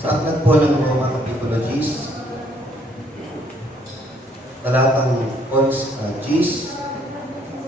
Sa aklat po ng Roma Kapitulo 10, talatang 11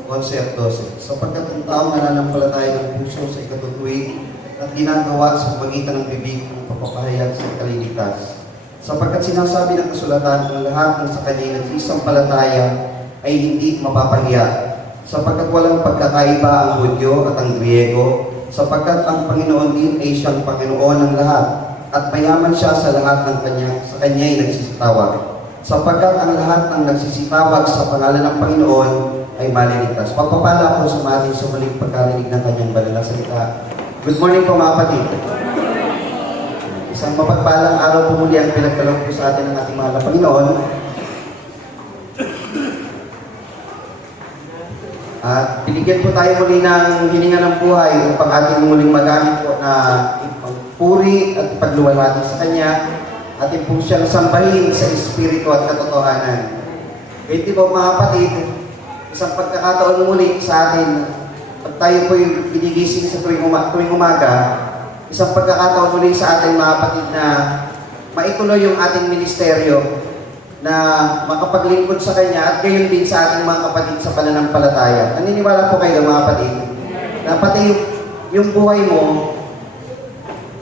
at 12. Sapagkat ang taong nananampalataya ng puso sa ikatutuwid at ginagawa sa pagitan ng bibig ng papapahayag sa kaliligtas. Sapagkat sinasabi ng kasulatan ng lahat ng sa kanya nagsisampalataya ay hindi mapapahiya. Sapagkat walang pagkakaiba ang Hudyo at ang Griego, sapagkat ang Panginoon din ay siyang Panginoon ng lahat, at mayaman siya sa lahat ng sa kanya'y nagsisitawag. Sapagkat ang lahat ng nagsisitawag sa pangalan ng Panginoon ay maliligtas. Pagpapala po sa atin sa muling pagkarinig ng kanyang banal na salita. Good morning po mga kapatid. Isang mapagpalang araw po muli ang pinagkaloob po sa atin ng ating mahal na Panginoon. At binigyan po tayo muli ng hininga ng buhay upang ating muling magamit po na ipagpuri at ipagluwalhati sa Kanya, ating po siyang sambahin sa Espiritu at katotohanan. Hindi po mga kapatid, isang pagkakataon muli sa atin, pag tayo po yung ginigising sa tuwing umaga, isang pagkakataon muli sa ating mga kapatid na maituloy yung ating ministeryo, na makapaglingkod sa Kanya at gayon din sa ating mga kapatid sa pananampalataya. Naniniwala po kayo mga kapatid, na pati yung buhay mo,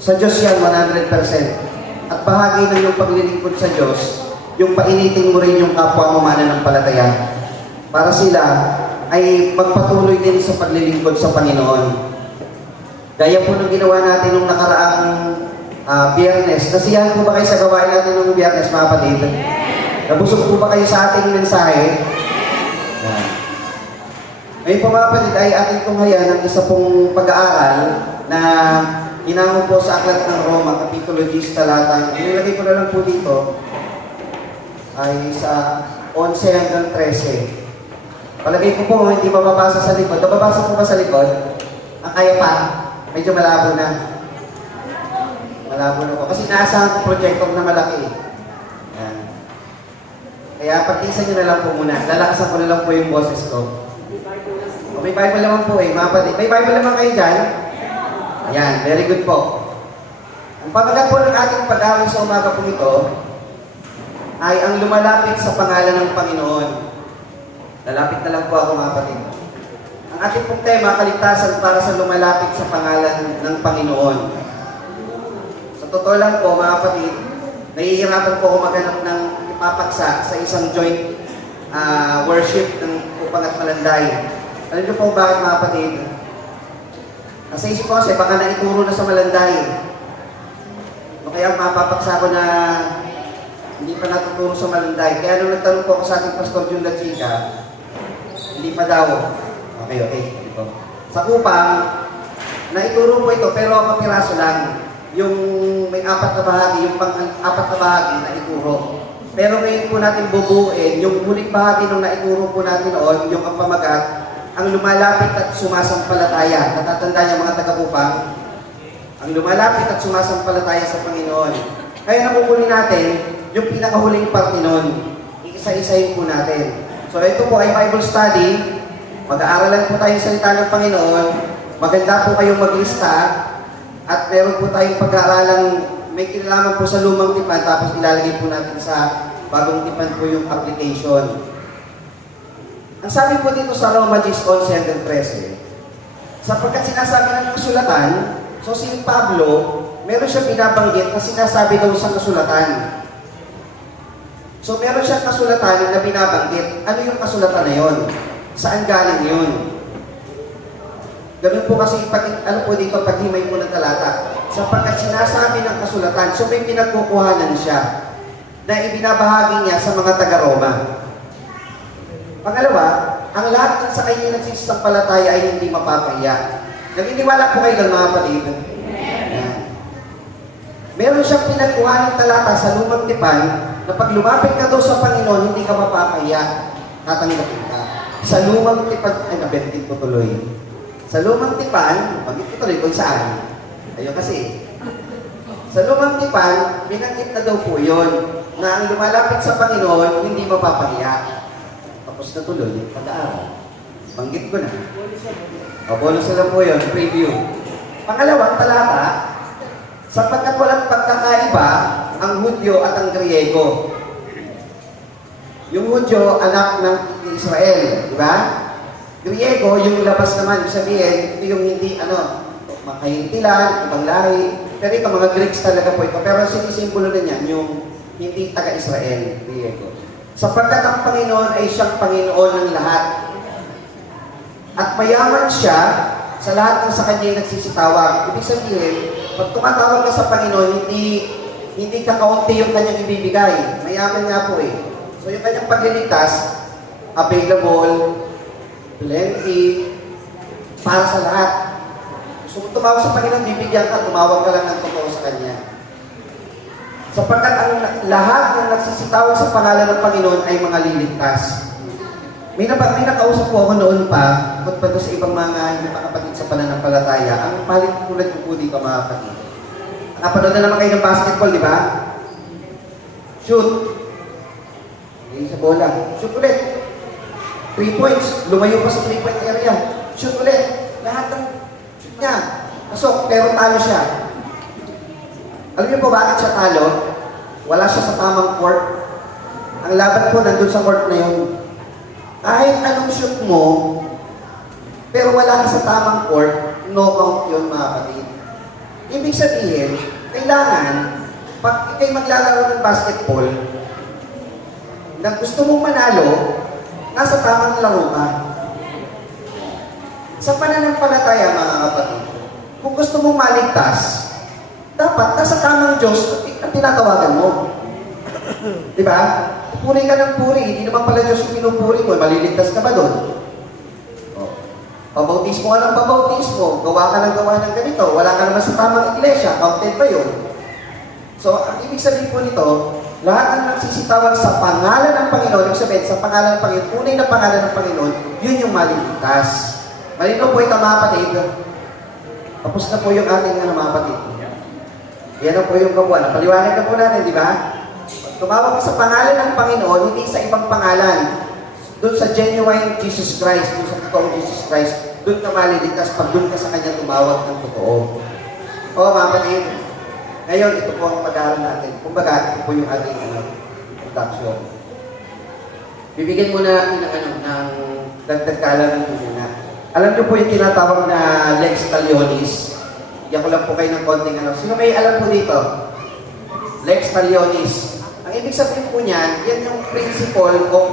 sa Diyos yan 100%. At bahagi ng yung paglilingkod sa Diyos, yung painitin mo rin yung kapwa mo mananampalataya. Para sila ay magpatuloy din sa paglilingkod sa Panginoon. Gaya po ng ginawa natin nung nakaraang Biyernes. Nasiyahan po ba kayo sa gawain natin nung Biyernes mga kapatid? Nabusog po ba kayo sa ating mensahe? Ngayon po mga kapatid ay ating tunghayan ng isa pong pag-aaral na ginamit po sa aklat ng Roma, Kapitulo 10, talatang, inilagay ko na lang po dito, ay sa 11 hanggang 13. Palagay ko po, hindi mababasa sa likod. Nababasa po ba sa likod? Ang kaya pa, medyo malabo na. Malabo na po. Kasi naasahan ko projector na malaki. Yan. Kaya pag-isa nyo na lang po muna. Lalakasan ko na lang po yung boses ko. O, may Bible naman po mga kapatid. May Bible naman kayo dyan? Ayan, very good po. Ang pamagat po ng ating pag-aaral sa umaga po ito ay ang lumalapit sa pangalan ng Panginoon. Lalapit na lang po ako mga kapatid. Ang ating pong tema, kaligtasan para sa lumalapit sa pangalan ng Panginoon. Sa totoo lang po mga kapatid, nahihirapan po ako maghanap ng ipapaksa sa isang joint worship ng Upang at Malanday. Alam niyo po bakit mga kapatid? Nasa isip ko kasi baka naituro na sa Malanday. O kaya mapapaksa ko na hindi pa natuturo sa Malanday. Kaya nung nagtanong po ako sa ating Pastor Jun La Chica, hindi pa daw. Okay. Ito. Sa Kupang, naituro po ito pero kapiraso lang. Yung may 4 na bahagi, yung pang-4 na bahagi na ituro. Pero ngayon po natin bubuuin, yung huling bahagi nung naituro po natin noon, yung ang pamagat, ang lumalapit at sumasampalataya. Natatanda niyo mga taga-Kupang? Ang lumalapit at sumasampalataya sa Panginoon. Kaya nakukunin natin yung pinakahuling parte nun. Iisa-isahin po natin. So ito po ay Bible study. Mag-aaralan po tayo sa salita ng Panginoon. Maganda po kayong maglista. At meron po tayong pag-aaralang may kinalaman po sa lumang tipan. Tapos ilalagay po natin sa bagong tipan po yung application. Ang sabi po dito sa Roma 10:11 hanggang 13, sapagkat sinasabi ng kasulatan, so si Pablo, meron siyang binabanggit na sinasabi daw sa kasulatan. So meron siyang kasulatan na binabanggit. Ano yung kasulatan na yon? Saan galing yun? Ganun po kasi, ano po dito, paghimay po ng talata. Sapagkat sinasabi ng kasulatan, so may pinagkukuhanan siya na ibinabahagi niya sa mga taga-Roma. Pangalawa, ang lahat ng sa kanya nagsisampalataya ay hindi mapapahiya. Naniniwala po kayo doon mga kapatid? Meron siyang pinagkuha ng talata sa lumang tipan na pag lumapit ka daw sa Panginoon, hindi ka mapapahiya. Tatanggapin ka. Sa lumang tipan, ay nabentin ko tuloy. Sa lumang tipan, pag-ito tuloy kung saan. Ayun kasi. Sa lumang tipan, binanggit na daw po yun na ang lumalapit sa Panginoon, hindi mapapahiya. Tapos na tuloy, pag-aaral. Banggit ko na. O, bonus na lang po yun, preview. Pangalawang talata, Sapagkat walang pagkakaiba ang Hudyo at ang Griego. Yung Hudyo, anak ng Israel, di ba? Griego, yung labas naman, ibig sabihin, ito yung hindi, makahintilan, ibang lahi. Pero ito, mga Greeks talaga po ito. Pero sinisimbolo na niyan, yung hindi taga-Israel, Griego. Sapagkat ang Panginoon ay siyang Panginoon ng lahat. At mayaman siya sa lahat ng sa kanya nagsisitawag. Ibig sabihin, pag tumatawag ka sa Panginoon, hindi kakaunti yung kanyang ibibigay. Mayaman nga po eh. So yung kanyang pagliligtas, available, plenty, para sa lahat. So kung tumawag sa Panginoon, bibigyan ka, tumawag ka lang ng totoo sa Kanya. Sapagkat ang lahat ng nagsisitawag sa pangalan ng Panginoon ay mga liligtas. May nakausap po ako noon pa, tungkol pa doon sa ibang mga hindi makapatid sa pananampalataya. Ang palikulan ko po dito, mga kapatid. Nakapanood na naman kayo ng basketball, di ba? Shoot. Hindi sa bola. Shoot ulit. 3 points. Lumayo pa sa 3-point area. Shoot ulit. Lahat ng shoot niya. Pasok, pero talo siya. Alam niyo po bakit siya talo? Wala siya sa tamang court. Ang laban po nandun sa court na yun. Kahit anong shoot mo, pero wala ka sa tamang court, no count yun, mga kapatid. Ibig sabihin, kailangan, pag ikay maglalaro ng basketball, na gusto mong manalo, nasa tamang laro ka. Sa pananampalataya, mga kapatid, kung gusto mong maligtas, dapat nasa tamang Diyos at tinatawagan mo. Di ba? Puri ka ng puri, hindi naman pala Diyos yung pinupuri mo, maliligtas ka ba doon? Pabautismo ka ng pabautismo, gawa ka ng ganito, wala ka naman sa tamang iglesia, counted ba yun? So, ang ibig sabihin po nito, lahat ng nagsisitawag sa pangalan ng Panginoon, ibig sabihin, sa pangalan ng Panginoon, tunay na pangalan ng Panginoon, yun yung maliligtas. Malino po ito, mga kapatid. Tapos na po yung ating mga kapatid. Yan na po yung kabuuan. Napaliwanag na po natin, di ba? Tumawag ka sa pangalan ng Panginoon, hindi sa ibang pangalan. Doon sa genuine Jesus Christ, doon sa totoong Jesus Christ, doon ka maliligtas pag doon ka sa Kanya tumawag ng totoo. O, mga kapatid, ngayon, ito po ang pag-aaral natin. Kumbaga, ito po yung ating introduction. Bibigyan muna natin ng dagdag kaalaman muna. Alam niyo po yung tinatawag na lex talionis. Iyan ko lang po kayo ng konting Sino may alam po dito? Lex talionis. Ang ibig sabihin po niyan, yan yung principle of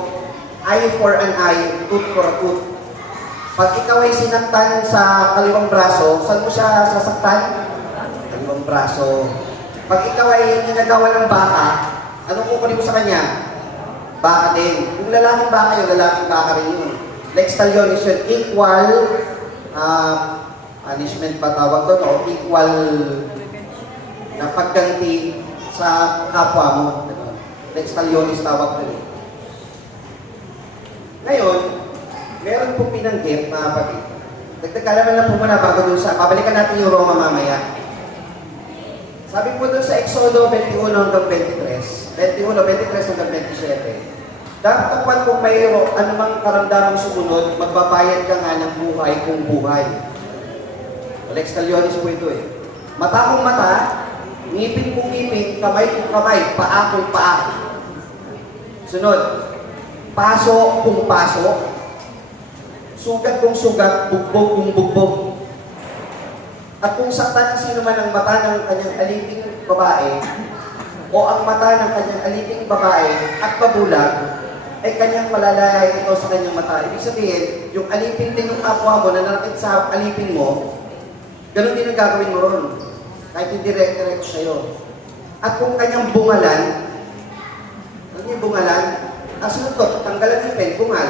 eye for an eye, tooth for a tooth. Pag ikaw ay sinaktan sa kaliwang braso, saan mo siya sasaktan? Kaliwang braso. Pag ikaw ay ninagawa ng baka, anong kukunin mo sa kanya? Baka din. Kung lalaking baka yun, lalaking baka rin yun. Lex talionis yun, equal punishment pa tawag doon, o equal na pagganti sa kapwa mo. Lex talionis tawag doon. Ngayon, meron po pinanggit, mga kapatid. Dagdag-alaman lang po muna bago doon sa, babalikan natin yung Roma mamaya. Sabi po doon sa Exodo 21 hanggang 23, 21, 23 hanggang 27, dapat kapag kung mayroon anumang karamdamang sumunod, magbabayad ka nga ng buhay kung buhay. Lex talionis po ito eh. Mata kung mata, ngipin kung ngipin, kamay kung kamay, paa kung paa. Sunod, paso kung paso, sugat kung sugat, bugbog kung bugbog. At kung saktan ng sino man ang mata ng kanyang aliping babae, o ang mata ng kanyang aliping babae at babulag, ay kanyang palalaya ito sa kanyang mata. Ibig sabihin, yung alipin din ng kapwa mo na nakakit sa alipin mo, ganun din ang gagawin mo ron. Kahit hindi direct sa'yo. At kung kanyang bungalan, ano yung bungalan? Sunod to, tanggalan yung pen, bungal.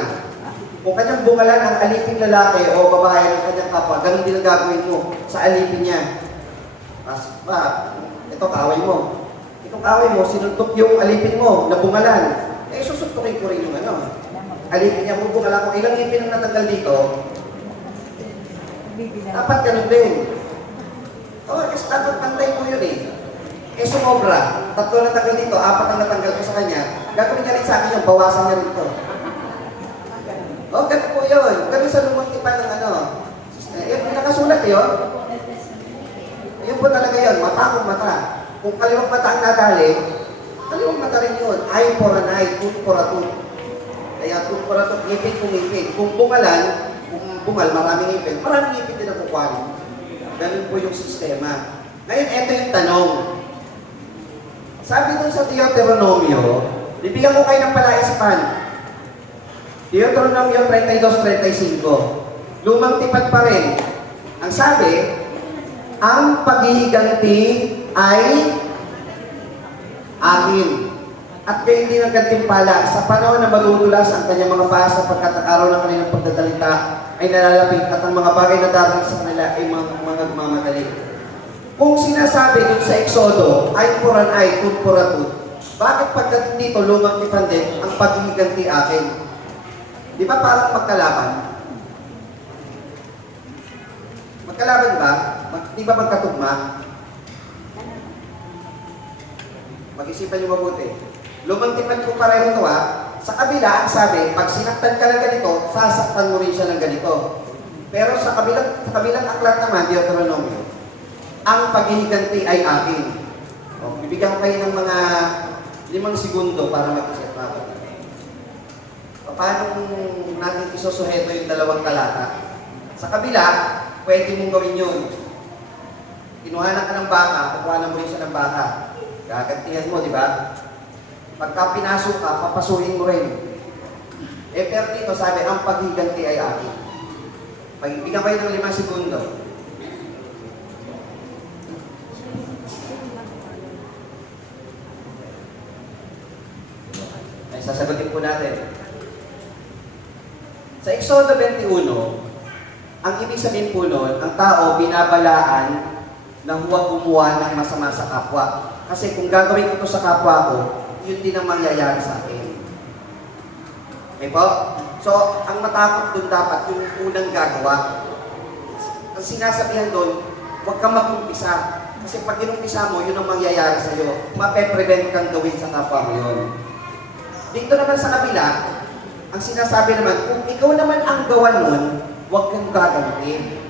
Kung kanyang bungalan ang aliping lalaki o babae ng kanyang kapwa, ganun din ang gagawin mo sa alipin niya. Ito kaaway mo. Itong kaaway mo, sinuntok yung alipin mo na bungalan. Eh, susuntukin ko rin yung alipin niya, kung bungalan ko, ilang ipin ang natanggal dito, dapat ganun din. Kasi dapat pantay mo yun eh. Eh, sumobra. 3 natanggal dito, 4 ang natanggal ko sa kanya. Gagawin niya rin sa akin yung bawasan niya rin ito. Ganun po yun. Ganun sa lumang tipan ng nakasulat yun. Yun po talaga yun, mata kung mata. Kung kaliwang mata ang nadali, kaliwang mata rin yun. Eye for an eye, tooth for a tooth. Kaya tooth for a tooth, ngipin kung ngipin. Kung bungalan, kung bungal, maraming ngipin, maraming ngipin din ang kukuhanin. Ganun po yung sistema. Ngayon, eto yung tanong. Sabi dun sa Deuteronomio, bibigyan ko kayo ng palaisipan. Deuteronomio 32:35. Lumang tipan pa rin. Ang sabi, ang paghihiganti ay akin. At kayo din ang gantimpala sa panahon na madudulas ang kanyang mga paa sapagkat ang araw ng kanilang pagdadalita ay nalalapit at ang mga bagay na darating sa kanila ay mga mamadali. Kung sinasabi dun sa Exodo, eye for an eye, tooth for a tooth, bakit pagdating dito lumang tipan din ang paghihiganti akin? Di ba parang magkalaban? Magkalaban ba? Di ba magkatugma? Mag-isipan niyo mabuti. Lumang tipan ko pareho ito Sa kabila, ang sabi, pag sinaktan ka ng ganito, sasaktan mo rin siya ng ganito. Pero sa kabilang aklat naman, Deuteronomio, ang paghihiganti ay akin. O, bibigyan ko kayo ng mga 5 segundo para mag-isip natin. Paano natin isusuheto yung 2 talata? Sa kabila, pwede mong gawin yun. Kinuhanan ka ng baka, kukuhanan mo rin siya ng baka. Gagantihan mo, di ba? Pagka pinasok ka, papasuhin mo rin. Pero dito sabi, ang paghiganti ay akin. Pagbigyan kayo ng 5 segundo. Ay, sasagutin po natin. Sa Exodo 21, ang ibig sabihin po nun, ang tao binabalaan na huwag gumawa ng masama sa kapwa. Kasi kung gagawin ko ito sa kapwa ko, yun din ang mangyayari sa akin. Okay po? So, ang matakot doon dapat yung unang gagawa. Ang sinasabihan doon, huwag kang mag-umpisa. Kasi pag inumpisa mo, yun ang mangyayari sa iyo. Mape-prevent kang gawin sa kapwa mo yun. Dito naman sa kabila, ang sinasabi naman, kung ikaw naman ang gawa nun, huwag kang gaganti.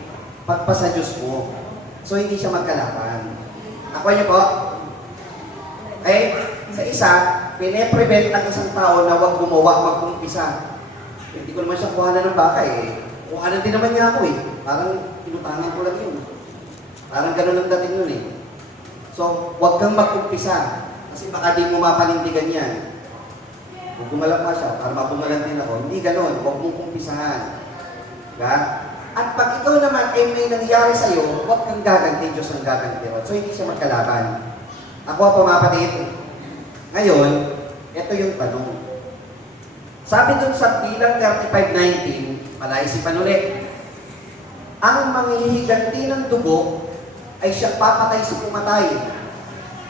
Pagpasa Diyos mo. So, hindi siya magkalaban. Ako niyo po? Okay? Sa isa, pine-prevent ang isang tao na huwag gumawa, mag-umpisa. Hindi ko naman siya kuhanan ng baka Kuhanan din naman niya ako Parang inutangan ko lang yun. Parang ganun ang dating yun So, huwag kang mag-umpisa. Kasi baka di mo mapanindigan yan. Kung gumalang pa siya, para mabungalan din ako, hindi ganun. Huwag mong umpisahan. Diba? At pag ikaw naman ay may nangyari sa'yo, huwag kang gaganti, Diyos ang gaganti. So, hindi siya magkalaban. Ako ang pumapatid. Ngayon, ito yung tanong. Sabi dun sa bilang 35:19, palaisipan ulit, ang manghihiganti ng dugo ay siyang papatay sa pumatay.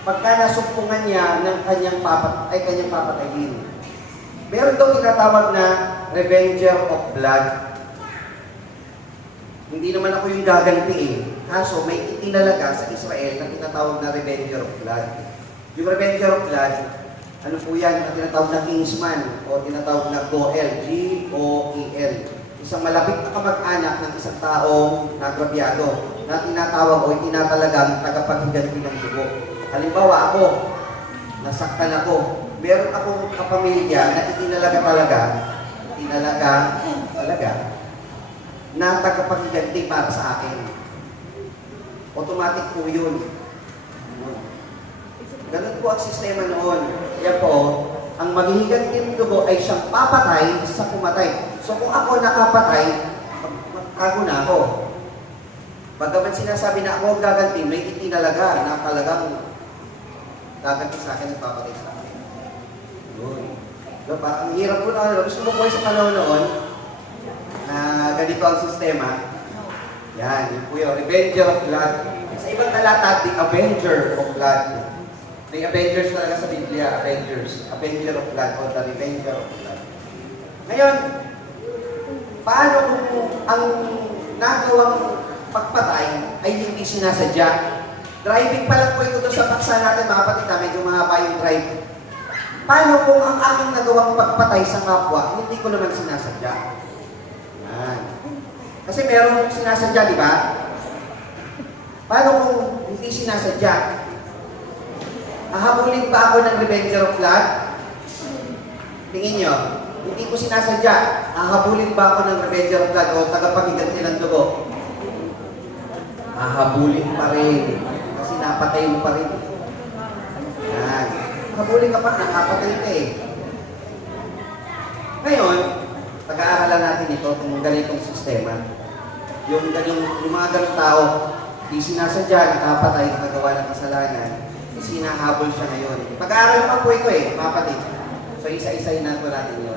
Pagka nasumpungan niya ng kanyang papatayin. Meron daw tinatawag na revenger of blood. Hindi naman ako yung gaganti Kaso may itinalaga sa Israel na tinatawag na revenger of blood. Yung revenger of blood, ano po yan? Ang tinatawag na kingsman o tinatawag na Goel, G-O-E-L. Isang malapit na kamag-anak ng isang taong nagrabyado na tinatawag o tinatalagang tagapaghiganti ng dugo. Halimbawa ako, nasaktan ako. Meron akong kapamilya na itinalaga talaga, na tagapaghiganti para sa akin. Automatic po yun. Ganun po ang sistema noon. Kaya po, ang maghihiganti ng dugo ay siyang papatay sa pumatay. So kung ako nakapatay, magtago na ako. Bagaman sinasabi na ako gaganti, may itinalaga na talagang gaganti sa akin at papatay sa akin. Yun. Diba? Ang hirap po na, gusto mo po sa panahon noon, na ganito ang sistema. Yan, yun po yun. Revenger of blood. Sa ibang talata, the Avenger of blood. May Avengers talaga sa Biblia, Avengers. Avenger of blood o the Revenger of blood. Ngayon, paano kung ang nagawang pagpatay ay hindi sinasadya? Driving pa lang po ito doon sa paksa natin, mga kapatid na medyo mahaba yung drive. Paano kung ang aking nagawang pagpatay sa kapwa, hindi ko naman sinasadya? Yan. Kasi merong sinasadya, di ba? Paano kung hindi hindi sinasadya. Hahabulin ba ako ng Revenger of Blood? Tingin nyo, hindi ko sinasadya. Hahabulin ba ako ng Revenger of Blood o tagapaghiganti ng dugo? Hahabulin pa rin. Kasi napatay mo pa rin. Yan. Hahabulin ka pa, nakapatay ka eh. Ngayon, pag-aaralan natin ito, itong ganitong sistema. Yung mga ganong tao, di sinasadya, nakapatay, nakagawa ng kasalanan, kasi hinahabol siya ngayon. Pag-aaral pa po ito eh, kapatid. So isa-isayin natin yun.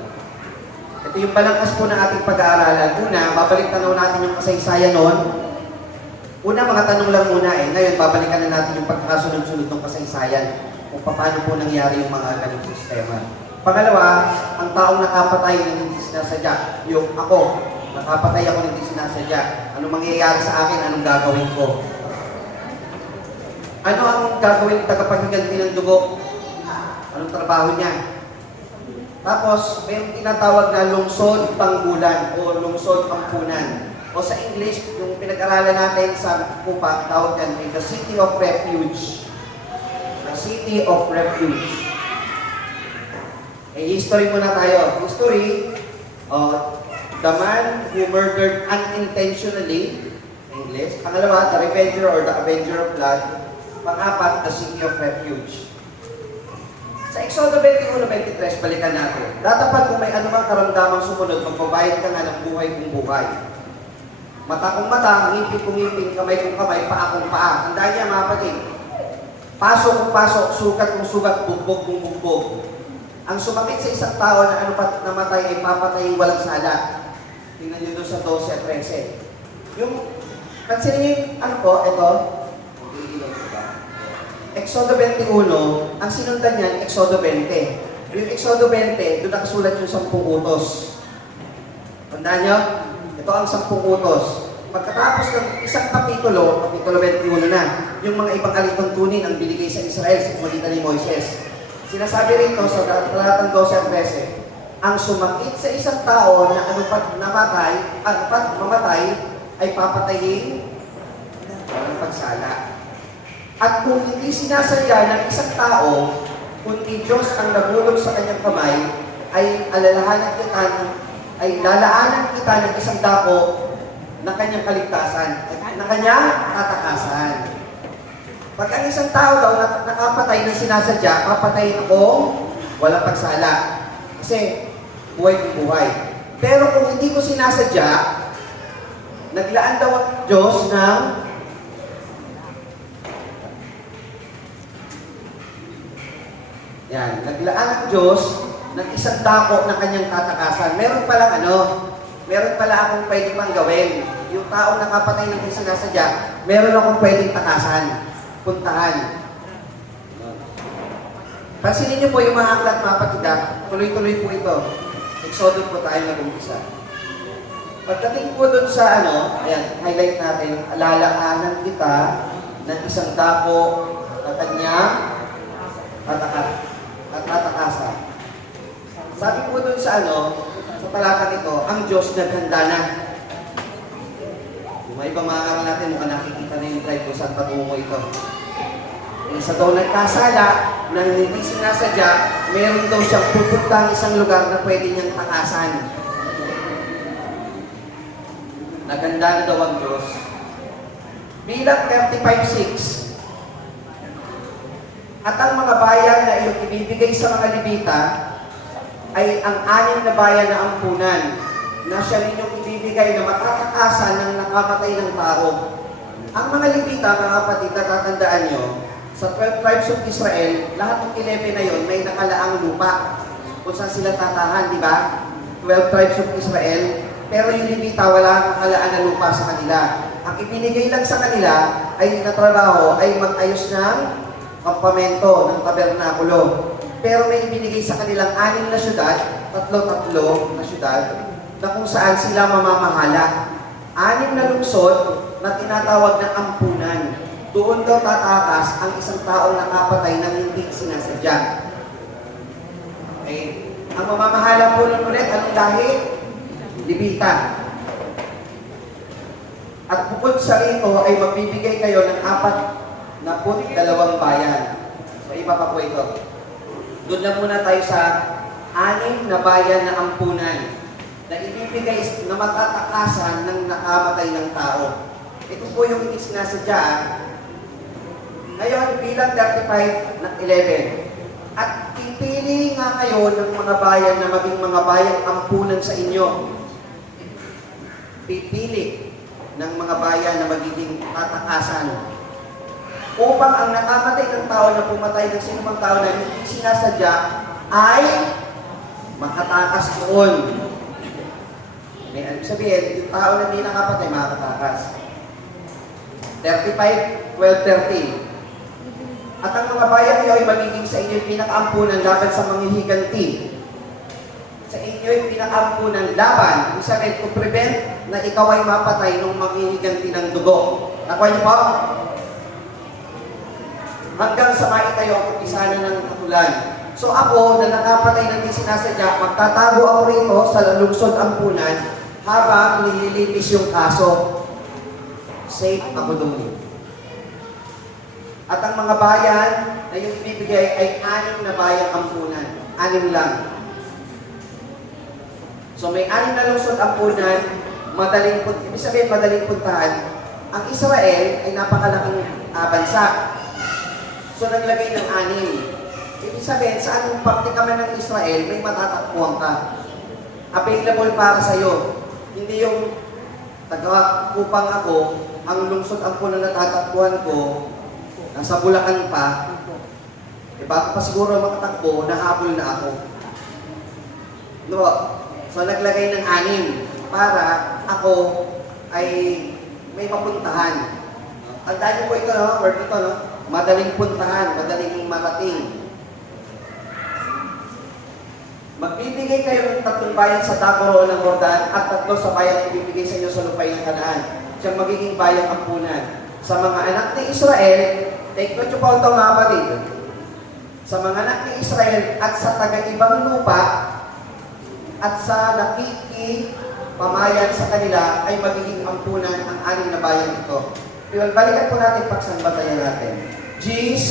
Ito yung balangkas po ng ating pag-aaralan. Una, babalik tanaw natin yung kasaysayan noon. Una, mga tanong lang muna eh. Ngayon, babalikan na natin yung pagkakasunod-sunod ng kasaysayan kung paano po nangyari yung mga ganong sistema. Pangalawa, ang taong nakapatay na hindi sinasadya. Yung ako, nakapatay ako na hindi sinasadya. Anong mangyayari sa akin? Anong gagawin ko? Ano ang gagawin ng tagapaghiganti ng dugo? Anong trabaho niya? Tapos, may tinatawag na lungsod panggulan o lungsod pampunan. O sa English, yung pinag-aralan natin sa Kupa, tawag yan, the City of Refuge. The City of Refuge. History muna tayo. History, the man who murdered unintentionally, English. Pangalawa, the Revenger or the Avenger of Blood. Pang-apat, the City of Refuge. Sa Exodo 21-23, balikan natin. Datapat kung may anumang karamdamang sumunod, magbabayad ka nga ng buhay kung buhay. Mata kung mata, ngipin kung ngipin, kamay kung kamay, paa kung paa. Tandaan niya mga kapatid. Pasok kung pasok, sugat kung sugat, bugbog kung bugbog. Ang sumakit sa isang tao na namatay ay papatay walang sala. Tingnan niyo doon sa 12 at 13. Yung, pansinin niyo ano po, ito, Exodo 21, ang sinundan niyan, Exodo 20. Yung Exodo 20, doon nakasulat yung 10 utos. Tandaan niyo? Ito ang 10 utos. Pagkatapos ng isang kapitulo 21 na, yung mga ibang alituntunin ang binigay sa Israel sa pamamagitan ni Moises. Sinasabi rito sa talatang 12 at 13, ang sumakit sa isang tao na mamatay ay papatayin ng pagsala. At kung hindi sinasadya ng isang tao, kundi Diyos ang nabulog sa kanyang kamay, ay lalaanan kita ng isang dako na kanyang kaligtasan, na kanyang tatakasan. Pag ang isang tao daw nakapatay ng sinasadya, papatayin ako, walang pagsala. Kasi buhay kong buhay. Pero kung hindi ko sinasadya, naglaan daw ang Diyos ng naglaan ang Diyos ng isang dako na kanyang tatakasan. Meron pala akong pwede pang gawin. Yung taong nakapatay ng sinasadya, meron akong pwedeng takasan, puntahan. Pansinin niyo po yung mga aklat mga patida, tuloy-tuloy po ito. Exodus po tayo nag-umpisa. Pagdating po doon sa highlight natin, lalaanan kita ng isang dako na kanyang tatakasan. Sabi po doon sa sa talata nito, ang Diyos naghanda na. Yung mga ibang mga aral natin, mukhang nakikita na yung drive ko saan patungo ito. Isa daw nagkasala na hindi sinasadya, meron daw siyang pupuntang isang lugar na pwede niyang takasan. Naghanda na daw ang Diyos. Bilang 35:6, at ang mga bayan na iyong ibibigay sa mga Levita ay ang 6 na bayan na ampunan na siya ninyong ibibigay na matatakasan ng nakamatay ng tao. Ang mga Levita, mga kapatid, tatandaan nyo, sa 12 tribes of Israel, lahat ng 11 na yon may nakalaang lupa kung saan sila tatahan, di ba? 12 tribes of Israel, pero yung Levita wala nakalaan na lupa sa kanila. Ang ibinigay lang sa kanila ay natrabaho ay mag-ayos ng kampamento ng tabernakulo. Pero may ibinigay sa kanilang 6 na syudad, 3 na syudad, na kung saan sila mamamahala. 6 na lungsod na tinatawag na ampunan. Doon daw tatakas ang isang taong nakapatay ng hindi sinasadya. Okay? Ang mamamahala po nun ulit, anong lahi? Levita. At bukod sa ito ay magbibigay kayo ng 4 dalawang bayan. So, iba pa po ito. Doon na muna tayo sa 6 na bayan na ampunan na ibibigay na matatakasan ng nakamatay ng tao. Ito po yung hindi sinasadya. Ngayon, bilang 35 ng 11. At pipili nga kayo ng mga bayan na maging mga bayang ampunan sa inyo. Pipili ng mga bayan na magiging tatakasan. Upang ang nakamatay ng tao na pumatay ng sinumang tao na hindi sinasadya ay makatakas doon. May sabihin, yung tao na hindi nakapatay, makatakas. 35, 12, 13. At ang mga bayan niyo ay magiging sa inyo pinakaampunan laban sa manghihiganti. Sa inyo ay pinakaampunan laban, ibig sabihin, to prevent na ikaw ay mapatay ng manghihiganti ng dugo. Nakuha niyo po? Hanggang sa maitayo ang kumpisana ng katulan. So ako, na nakapatay ng di sinasadya, magtatago ako rito sa lungsod ampunan habang nililitis yung kaso. Safe ako doon. At ang mga bayan na yung ibibigay ay 6 na bayang ampunan. 6 lang. So may 6 na lungsod ampunan, ibig sabihin madaling puntahan. Ang Israel ay napakalaking bansa. So naglagay ng 6. Ibig sabihin, sa anong parte ka man ng Israel, may matatakbuhan ka. Available para sa'yo. Hindi yung taga-upang ako, ang lungsod ampunan na tatakbuhan ko, nasa Bulacan pa, bago pa siguro makatakbo, nahabol na ako. No? So, naglagay ng 6 para ako ay may mapuntahan. Tandaan niyo po ito, no? Word ito, no? Madaling puntahan, madaling marating. Magbibigay kayo ng 3 bayan sa Dakoro ng Jordan at 3 sa bayan na ibibigay sa inyo sa lupain ng Kanaan. Siyang magiging bayang ampunan. Sa mga anak ni Israel, take note yung pauntong mga kapatid. Sa mga anak ni Israel at sa taga-ibang lupa at sa nakikipamayan sa kanila ay magiging ampunan ang 6 na bayan ito. Balikan po natin pagsambatayan natin. Gs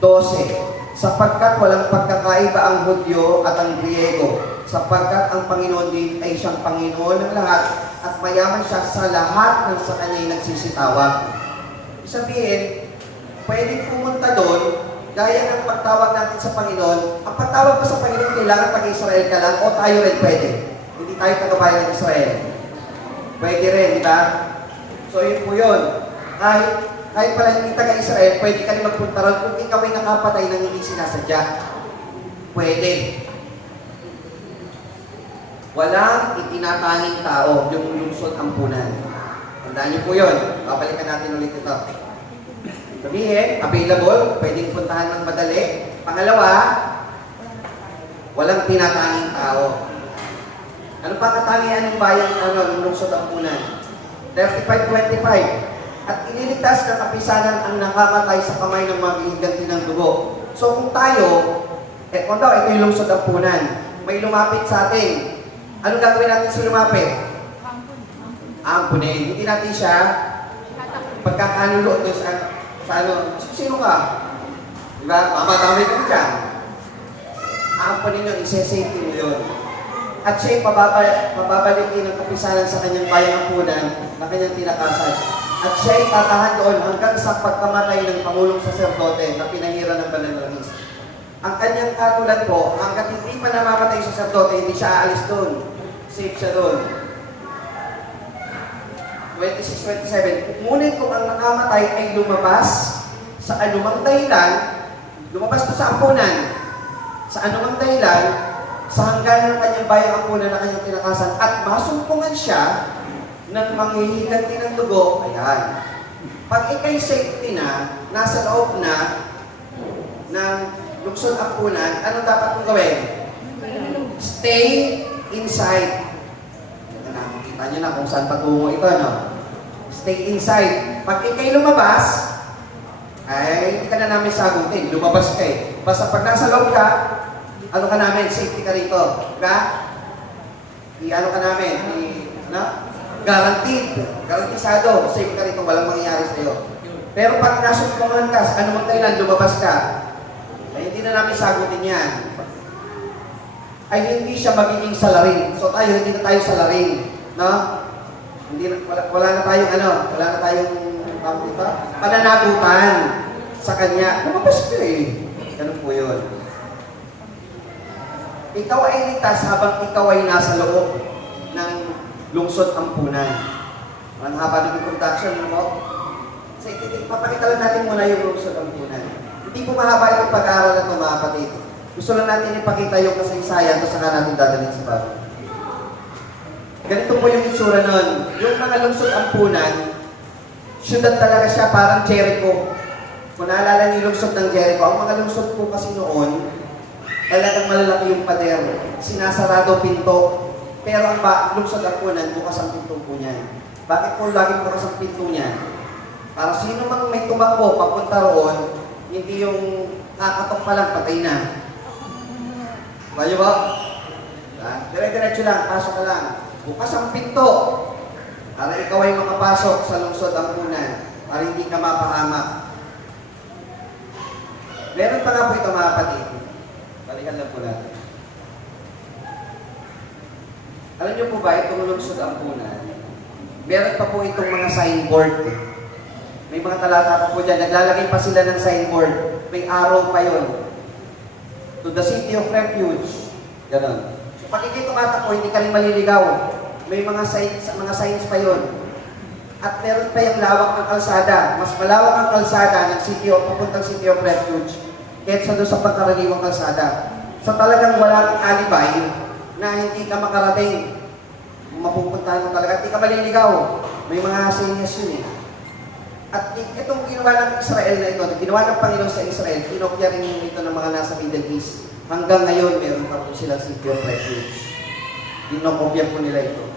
12. Sapagkat walang pagkakaiba ang Hudyo at ang Griego, sapagkat ang Panginoon din ay siyang Panginoon ng lahat at mayaman siya sa lahat ng sa kanya'y nagsisitawag. Sabihin, pwedeng pumunta doon, gaya ng pagtawag natin sa Panginoon. Ang pagtawag ko sa Panginoon, kailangan pag-Israel ka lang o tayo rin pwede. Hindi tayo tagabayan ng Israel. Pwede rin, di ba? So yun po yun. Kahit pala hindi taga-Israel, pwede ka rin magpunta ron kung ikaw ay nakapatay ng hindi sinasadya. Pwede. Walang itinatanging tao, yung lungsod ampunan. Tandaan niyo po yun. Babalikan natin ulit ito. Sabihin, available, pwedeng puntahan ng madali. Pangalawa, walang tinatanging tao. Ano pa katangian ng bayan ng lungsod ampunan? 35-25. At iniligtas ng kapisanan ang nakamatay sa kamay ng mga hihiganti ng dugo. So kung tayo, kung daw ito yung lungsod ampunan, may lumapit sa atin. Ano gagawin natin sa lumapit? Ampunin. Hindi natin siya pagkakanulo sa ano, sino ka? Diba? Mamadamay ka dyan. Ampunin yun, isa-safety mo yun. At siya'y pababalikin ng kapisanan sa kanyang bayang ampunan na kanyang tinakasan. At siya'y tatahan doon hanggang sa pagkamatay ng Pangulong Saserdote na pinahiran ng Banalangis. Ang kanyang katulad po, hanggat hindi pa namamatay yung saserdote, hindi siya aalis doon. Safe siya doon. 26-27. Ngunit kung ang nakamatay ay lumabas sa anumang dahilan, lumabas to sa ampunan, sa anumang dahilan, sa hanggan ng kanyang bayang ampunan na kanyang tinakasan, at masumpungan siya ng manghihiganti ng dugo, ayan. Pag ikay safety na, nasa loob na ng lungsod ampunan, ano dapat mong gawin? Stay inside. Makita nyo na kung saan patungo ito, no? Stay inside. Pag ikay lumabas, ay hindi ka na namin sagutin. Lumabas ka eh. Basta pag nasa loob ka, ano ka namin? Safety ka rito. Diba? I-ano ka namin? Ano? Guaranteed. Garantisado. Safe ka rito. Walang mangyayari sa'yo. Pero pag nasumpungan ka, ano mang dahilan, lumabas ka, ay hindi na namin sagutin yan. Ay hindi siya magiging salarin. So tayo, hindi na tayo salarin. No? Hindi na, wala na tayong wala na tayong pananagutan sa kanya. Lumabas ka eh. Ganun po yun. Ikaw ay ligtas habang ikaw ay nasa loob ng lungsod ampunan. Ang haba ng introduction mo. So, papakita lang natin muna yung lungsod ampunan. Hindi po mahaba itong pag-aaral na ito, mga kapatid. Gusto lang natin ipakita yung kasaysayan, tapos saka natin dadalhin sa bago. Ganito po yung itsura nun. Yung mga lungsod ampunan, syudad talaga siya, parang Jericho. Kung naalala niyo yung lungsod ng Jericho, ang mga lungsod po kasi noon, talagang malalaki yung pader. Sinasarado pinto. Pero ang lungsod ampunan, bukas ang pinto po niya. Bakit po laging bukas ang pinto niya? Para sino mang may tumakbo papunta roon, hindi yung kakatok pa lang, patay na. Bayo ba? Dire-diretso lang, pasok ka lang. Bukas ang pinto para ikaw ay makapasok sa lungsod ampunan para hindi ka mapahamak. Meron pa nga po ito, mga kapatid. Balikan lang po natin. Alam niyo po ba, itong lungsod ampunan, meron pa po itong mga signboard. May mga talata pa po dyan. Naglalagay pa sila ng signboard. May arrow pa yun. To the city of refuge. Ganon. So, pag ikay tumatakbo, hindi ka rin maliligaw. May mga signs pa yun. At meron pa yung lawak ng kalsada. Mas malawak ang kalsada ng papuntang city of refuge kaysa doon sa pagkaraniwang kalsada. So talagang wala kang alibay na hindi ka makarating. Mapupuntahan mo talaga. Hindi ka maliligaw. May mga senyas yun eh. At itong ginawa ng Israel na ito, ginawa ng Panginoon sa Israel, kinopya rin ito ng mga nasa Middle East. Hanggang ngayon, meron pa po silang city of refuge. Kinokopya po nila ito.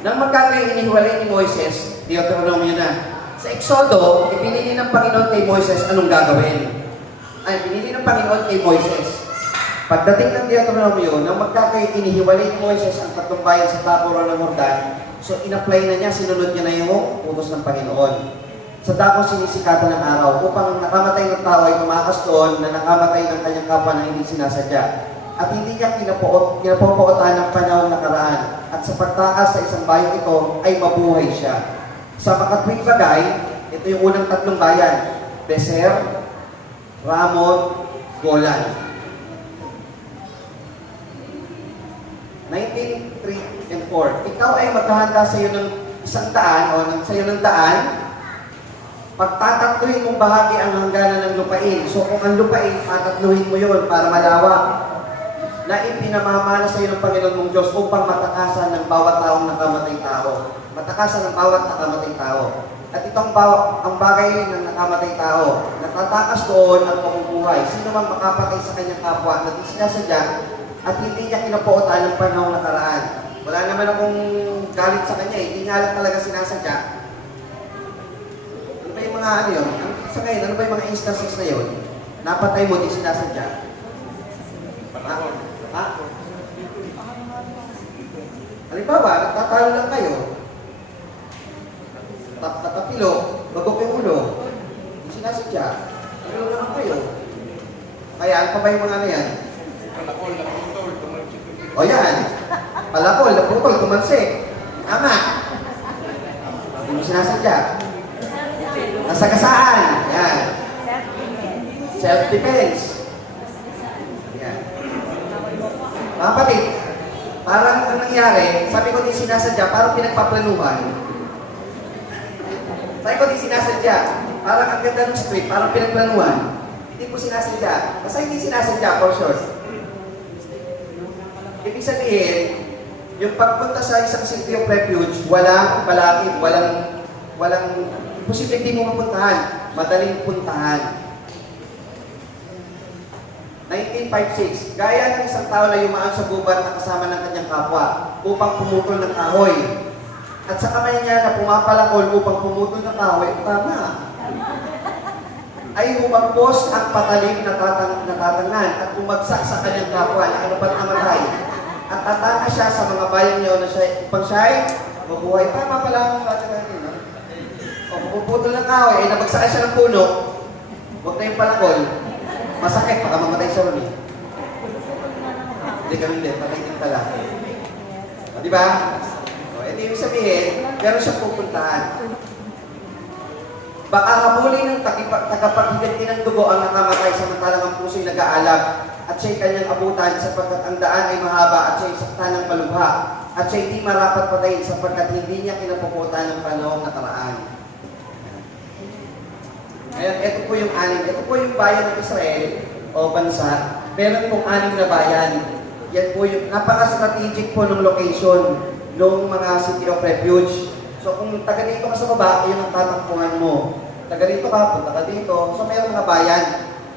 Nang magkakaroon inihiwalay ni Moises, Deuteronomio na, sa Exodo, ipinili ng Panginoon kay Moises anong gagawin. Ay, pinili ng Panginoon kay Moises. Pagdating ng Deuteronomio, nang magkakaroon inihiwalay ni Moises ang tatlong bayan sa Tabor ng Jordan, so, in-apply na niya, sinunod niya na yung utos ng Panginoon. Sa dakong sinisikatan ng araw, upang nakamatay ng tao ay tumakas doon na nakamatay ng kanyang kapwa na hindi sinasadya. At hindi niya kinapopootan ng panahon na karaan. At sa pagtakas sa isang bayan ito, ay mabuhay siya. Sa makatwing bagay, ito yung unang tatlong bayan. Beser, Ramon, Golan. 19:3 and 4. Ikaw ay maghahanda sa iyo ng 100 o sa iyo ng daan. Pagtatatluhin mong bahagi ang hangganan ng lupain. So kung ang lupain, tatatluhin mo yun para malawak. Na ipinamamana sa iyo ng Panginoon mong Diyos upang matakasan ng bawat taong nakamatay tao. Matakasan ng bawat nakamatay tao. At itong ang bagay ng nakamatay tao, natatakas doon ang mabubuhay. Sino mang makapatay sa kanyang kapwa na di sinasadya, at hindi niya kinapootan ng panahon na karaan. Wala naman akong galit sa kanya eh. Hindi nga lang talaga sinasadya. Ano ba yung mga yun? Sa ngayon, ano ba yung mga instances na yun? Napatay mo, di sinasadya. Ha? Halimbawa, nagtatalo lang kayo. Tatapilo, bagok yung ulo. Di sinasadya. Ano naman kayo? Kaya, ano pa ba yung mga ano yan? O yan, palakol, napukol, tumansik. Tama. Hindi mo sinasadya. Nasagasaan. Yan. Self-defense. Yan. Mga kapatid, parang ang nangyari, sabi ko di sinasadya, parang pinagpaplanuhan. Sabi ko di sinasadya, parang ang ganda ng script, parang pinagplanuhan. Hindi po sinasadya. Kasi hindi sinasadya, for sure. Ibig sabihin, yung pagpunta sa isang city of refuge, walang balakid, walang posibleng di mo mapuntahan, madaling puntahan. 1956, gaya ng isang tao na yumaan sa gubat na kasama ng kanyang kapwa upang pumutol ng kahoy. At sa kamay niya na pumapalakol upang pumutol ng kahoy, tama. Ay humagpos ang patalim na tatangan at umagsak sa kanyang kapwa na ano ba't namatay. At tataka siya sa mga bayan niyo na siya, upang siya ay mabuhay. Tama pala ang bata natin, no? O, Kung puputol ng kahoy, ay nabagsakan siya ng puno, huwag na yung palakol. Masakit, baka mamatay siya ron eh. Hindi ganun din, patay din pala. O, di ba? O, ito yung sabihin, meron siyang pupuntahan. Baka habulin ng tagapaghiganti ng dugo ang nakamatay samantalang ang puso'y nag-aalab at siya'y kanyang abutan sapagkat ang daan ay mahaba at siya'y sakta ng malubha at siya'y di marapat patayin sapagkat hindi niya kinapuputan ng panahong nakaraan. Ngayon, ito po yung anim. Ito po yung bayan ng Israel o bansa. Meron pong anim na bayan. Yan po yung napaka-strategic po ng location ng mga city of refuge. So kung taga dito ka sa baba, yun ang tatakbuhan mo. Taga dito ka, punta ka dito. So mayroong mga bayan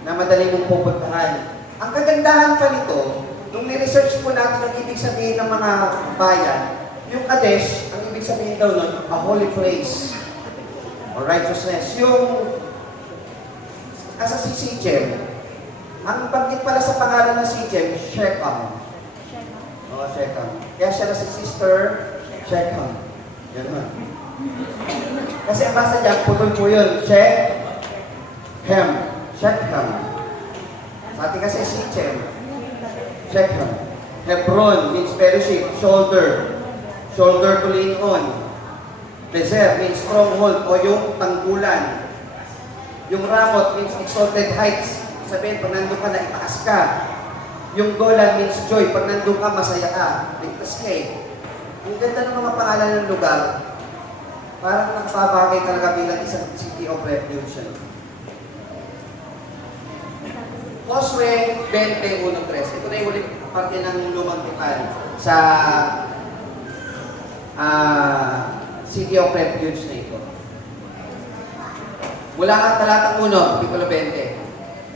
na madali mong pupuntahan. Ang kagandahan pa nito, nung ni-research po natin ang ibig sabihin ng mga bayan, yung Kadesh, ang ibig sabihin daw nun, a holy place or righteousness. Yung asa si Sichem, ang banggit pala sa pangalan ng Sichem, Shechem. Oo, Shechem. Kaya siya na si Sister Shechem. Yan naman. Kasi ang basa dyan, putol po yun. Shechem. Shechem. Sa ating kasi Sichem. Shechem. Hebron means fellowship. Shoulder. Shoulder to lean on. Bezer means stronghold o yung tanggulan. Yung Ramot means exalted heights. Sabihin, pag nandun ka na, itaas ka. Yung Golan means joy. Pag nandun ka, masaya ka. Ligtas ka eh. Ang ganda ng mga pangalan ng lugar, parang nakababagay talaga bilang isang city of refuge. Josue 21:3. Ito na yung ulit parte ng lumang tipan sa city of refuge na ito. Mula nga talatang 1, Pikulo 20.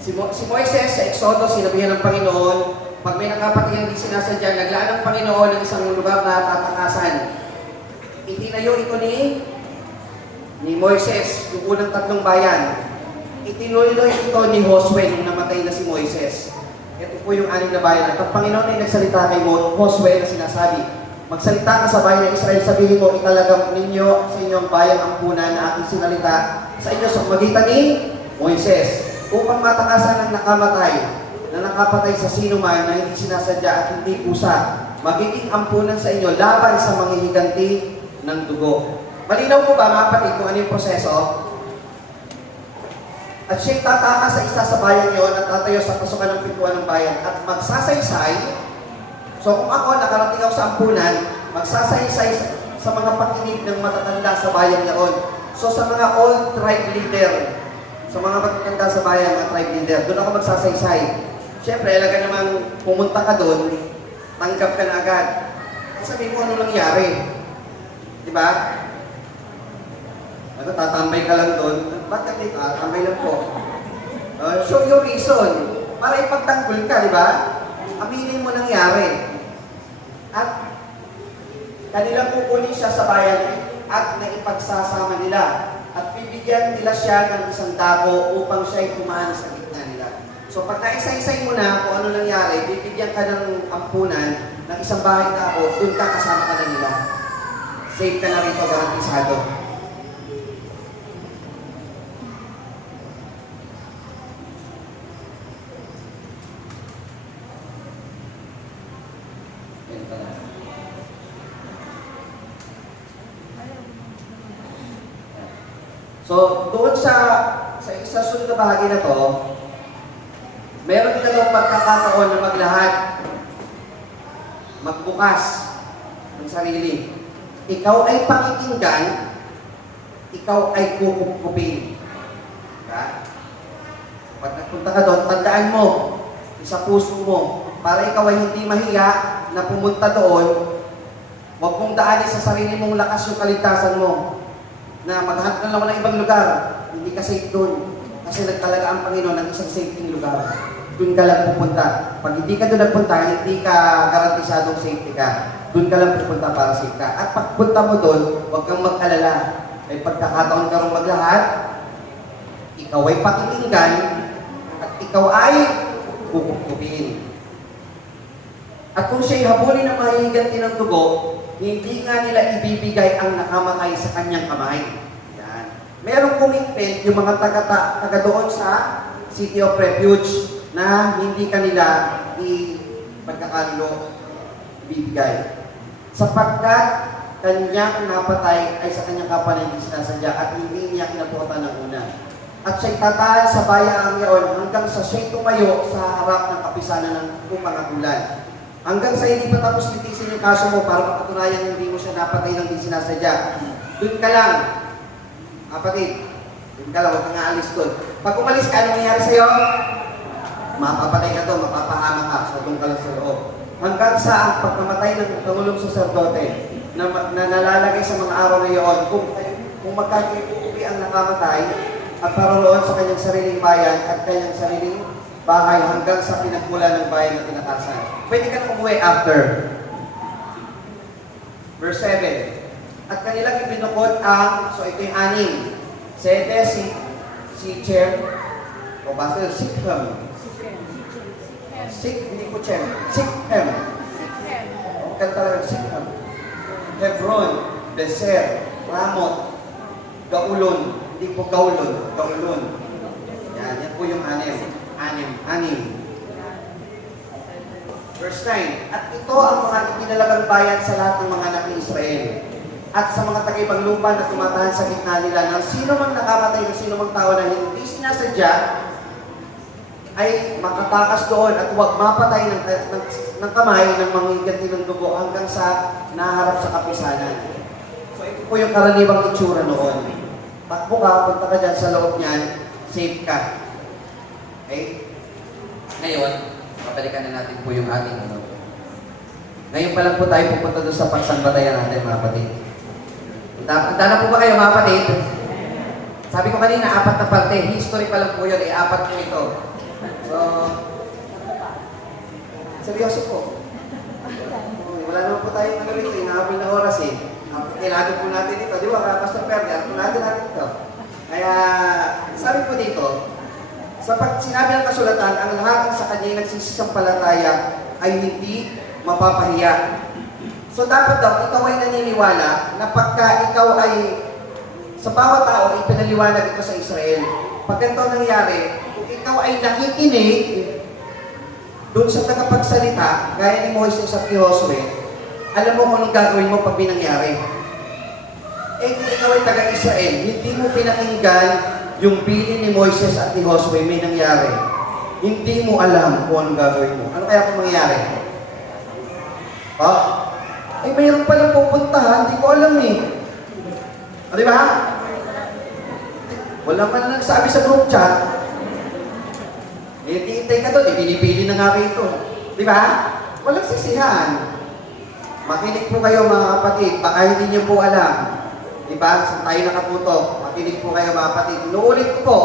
Si Moises sa Exodo, sinabihan ng Panginoon, pag may nakapatingin di sinasadya, naglaan ng Panginoon ng isang lugar na tatakasan. Itinayo ito ni Moises, yung unang 3 bayan. Itinuloy ito ni Josue nung namatay na si Moises. Ito po yung 6 na bayan. At ang Panginoon ay nagsalita kay Josue na sinasabi, magsalita ka sa bayan ng Israel, sabihin mo, italagam ninyo sa inyong bayang ampunan na aking sinalita sa inyo sa magitan ni Moises, upang matakasan ang nakamatay na nakapatay sa sino man na hindi sinasadya at hindi pusa, magiging ampunan sa inyo laban sa manghihiganti ng dugo. Malinaw po ba, mga kapatid, kung ano yung proseso? At siya'y tataka sa isa sa bayan yon at tatayo sa pasukan ng pintuan ng bayan at magsasaysay. So kung ako nakarating ako sa ampunan, magsasaysay sa mga pakinig ng matatanda sa bayan yon. So sa mga old tribe leader, sa mga matatanda sa bayan, mga tribe leader, doon ako magsasaysay. Siyempre, alaga namang pumunta ka doon, tanggap ka na agad. Sabihin mo ano nangyari. Di ba? Ano, tatambay ka lang doon. Bakit dito? Tambay lang po. Show your reason. Para ipagtanggol ka, di ba? Aminin mo nangyari. At kanilang kukunin siya sa bayan at naipagsasama nila. At bibigyan nila siya ng isang dako upang siya'y kumaan sa gitna nila. So pag naisa-isay mo na kung ano nangyari, bibigyan ka ng ampunan ng isang bahay dako, doon ka kasama ka na nila. Safe ka na rito, garantisado. So, doon sa sunod na bahagi na to, meron dalawang pagkakataon na maglahad, magbukas ng sarili. Ikaw ay pakikinggan, ikaw ay kukupkupin. Diba? Pag nagpunta ka doon, tandaan mo, sa puso mo, para ikaw ay hindi mahiya na pumunta doon, huwag mong daanin sa sarili mong lakas yung kaligtasan mo. Na maghanap na lang ng ibang lugar, hindi ka safe doon. Kasi nagtalaga ang Panginoon ng isang safety lugar. Doon ka lang pupunta. Pag hindi ka doon nagpunta, hindi ka garantisadong safety ka. Doon ka lang pupunta para safe ka. At pagpunta mo doon, huwag kang mag-alala. May pagkakataon ka rin maglahad, ikaw ay pakikinggan, at ikaw ay kukupkupin. At kung siya'y habulin ng mahihiganti ng dugo, hindi nga nila ibibigay ang nakamatay sa kanyang kamay. Yan. merong commitment yung mga taga doon sa City of Refuge na hindi kanila ipagkakalilo bibigay. Sapagkat kanyang napatay ay sa kanyang kapwa na hindi sinasadya at hindi niya kinabutan ng una. At siya'y tataan sa bayang yaon hanggang sa siya'y tumayo sa harap ng kapisanan ng pangatulan. Hanggang sa hindi pa tapos litisin yung kaso mo para mapatunayan hindi mo siya napatay ng hindi sinasadya. Doon ka lang, kapatid. Doon ka lang, huwag kang aalis doon. Pag umalis ka, anong nangyari sa'yo? Mapapatay ka doon, mapapahama ka. So, doon ka lang sa loob. Hanggang sa ang pagkamatay ng Pangulong Saserdote na nalalagay sa mga araw na iyon, kung magkakauwi ang nakamatay at paroroon sa kanyang sariling bayan at kanyang sariling bahay hanggang sa pinagmula ng bayan na tinatasan. Pwede ka na umuwi after. Verse 7. At kanilang ibinukod ang, so ito yung 6. Sete, Sichem, o basta Sichem. Hindi po Chem. Sichem. Huwag talaga Sichem. Hebron, Beser, Ramot, Gaulon. Hindi po Gaulon, Gaulon. Yan po yung 6. 6. Verse 9. At ito ang mga itinalagang bayan sa lahat ng mga anak ni Israel. At sa mga taga-ibang lupa na tumatahan sa gitna nila ng sino mang nakamatay ng sino mang tao na hindi sinasadya ay makatakas doon at huwag mapatay ng kamay ng mga higanti ng dugo hanggang sa naharap sa kapisanan. So ito po yung karaniwang itsura noon. Takbo ka, punta ka dyan sa loob niyan, safe ka. Okay? Ngayon, mabalikan na natin po yung ating ano. Ngayon pa lang po tayo pupunta doon sa pagsambatayan natin, mga kapatid. Punta na po ba kayo, mga kapatid? Sabi ko kanina, 4 na parte. History pa lang po yun, 4 po ito. So, seryoso po. Wala naman po tayong ano rito, inahabol na oras eh. Kailangan po natin dito. Di ba, Pastor Perger, kailangan natin ito. Kaya, sabi po dito, sa sinabi ng kasulatan, ang lahat sa kanyang nagsisisampalataya ay hindi mapapahiya. So dapat daw, ikaw ay naniniwala na pagka ikaw ay sa bawat tao ay pinaliwanag ito sa Israel. Pag ganito nangyari, kung ikaw ay nakikinig doon sa tagapagsalita, gaya ni Moises at ni Josue, alam mo kung anong gagawin mo pag binangyari. Eh kung ikaw ay taga-Israel, hindi mo pinakinggan yung bilin ni Moises at ni Josue may nangyari. Hindi mo alam kung anong gagawin mo. Ano kaya kung mangyari? Ay mayroon palang pupuntahan, hindi ko alam eh. O, di ba? Wala man na nagsabi sa group chat. Hintay ka doon, pinipili na nga rito. Di ba? Walang sisihan. Makinig po kayo mga kapatid, baka hindi niyo po alam. Di ba? Saan tayo nakatutok? Makinig po kayo mga kapatid. Inuulit ko po,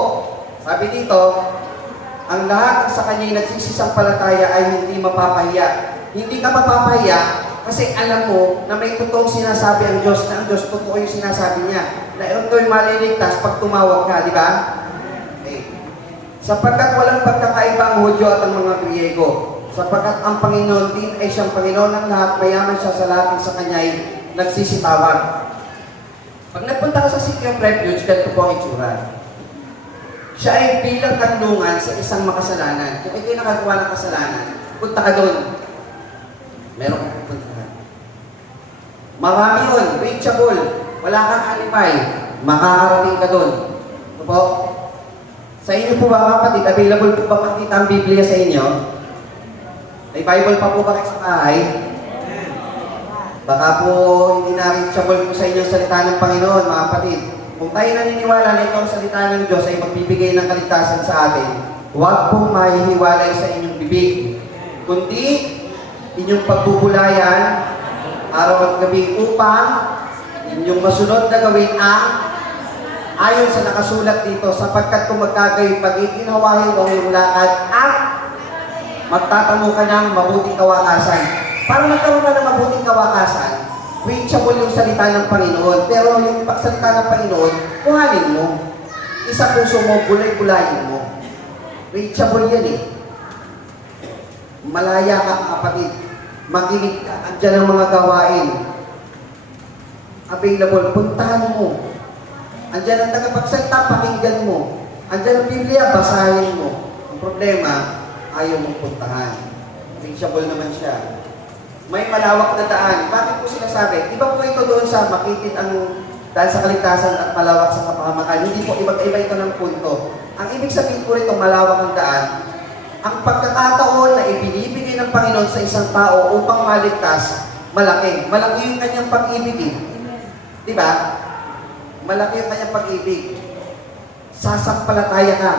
sabi dito, ang lahat sa kanya'y nagsisisampalataya ay hindi mapapahiya. Hindi ka mapapahiya kasi alam mo na may totoong sinasabi ang Diyos, na ang Diyos totoo yung sinasabi niya. Na ito'y maliligtas pag tumawag ka, di ba? Okay. Sapagkat walang pagkakaiba ang Hudyo at ang mga Griego. Sapagkat ang Panginoon din ay siyang Panginoon ng lahat, mayaman siya sa lahat ng sa kanya'y nagsisitawag. Pag nagpunta ka sa City of Refuge, ganito po ang itsura. Siya ay bilang kanlungan sa isang makasalanan. Kung ito'y nakagawa ng kasalanan, punta ka doon. Meron kang pupuntahan. Marami yun, reachable. Wala kang alipay. Makakarating ka doon. Ito po. Sa inyo po ba kapatid, available po ba makita ang Biblia sa inyo? May Bible pa po ba kayo sa bahay? Baka po hindi na reachable po sa inyo ang salita ng Panginoon, mga kapatid. Kung tayo naniniwala na ito ang salita ng Diyos ay magbibigay ng kaligtasan sa atin, huwag pong mahihiwalay sa inyong bibig, kundi inyong pagbubulayan araw at gabi upang inyong masunod na gawin ang ayon sa nakasulat dito, sapagkat kung magkagayon pag-iginhawahin mo ang iyong lakad at magtatamo ka ng mabuting kawakasan. Para magkaroon ka ng mabuting kawakasan, reachable yung salita ng Panginoon. Pero yung salita ng Panginoon, kuhanin mo. Isa puso mo, bulay-bulayin mo. Reachable yan eh. Malaya ka, kapatid. Makinig ka. Andiyan ang mga gawain. Available. Puntahan mo. Andiyan ang tagapagsalita, pakinggan mo. Andiyan ang Biblia, basahin mo. Ang problema, ayaw mong puntahan. Reachable naman siya. May malawak na daan. Bakit po sinasabi? Iba po ito doon sa makitid ang dahil sa kaligtasan at malawak sa kapahamakan. Hindi po iba ito ng punto. Ang ibig sabihin po rito, malawak ang daan, ang pagkakataon na ibinibigay ng Panginoon sa isang tao upang maligtas, malaki. Malaki yung kanyang pag-ibig. Di ba? Malaki yung kanyang pag-ibig. Sasampalataya ka.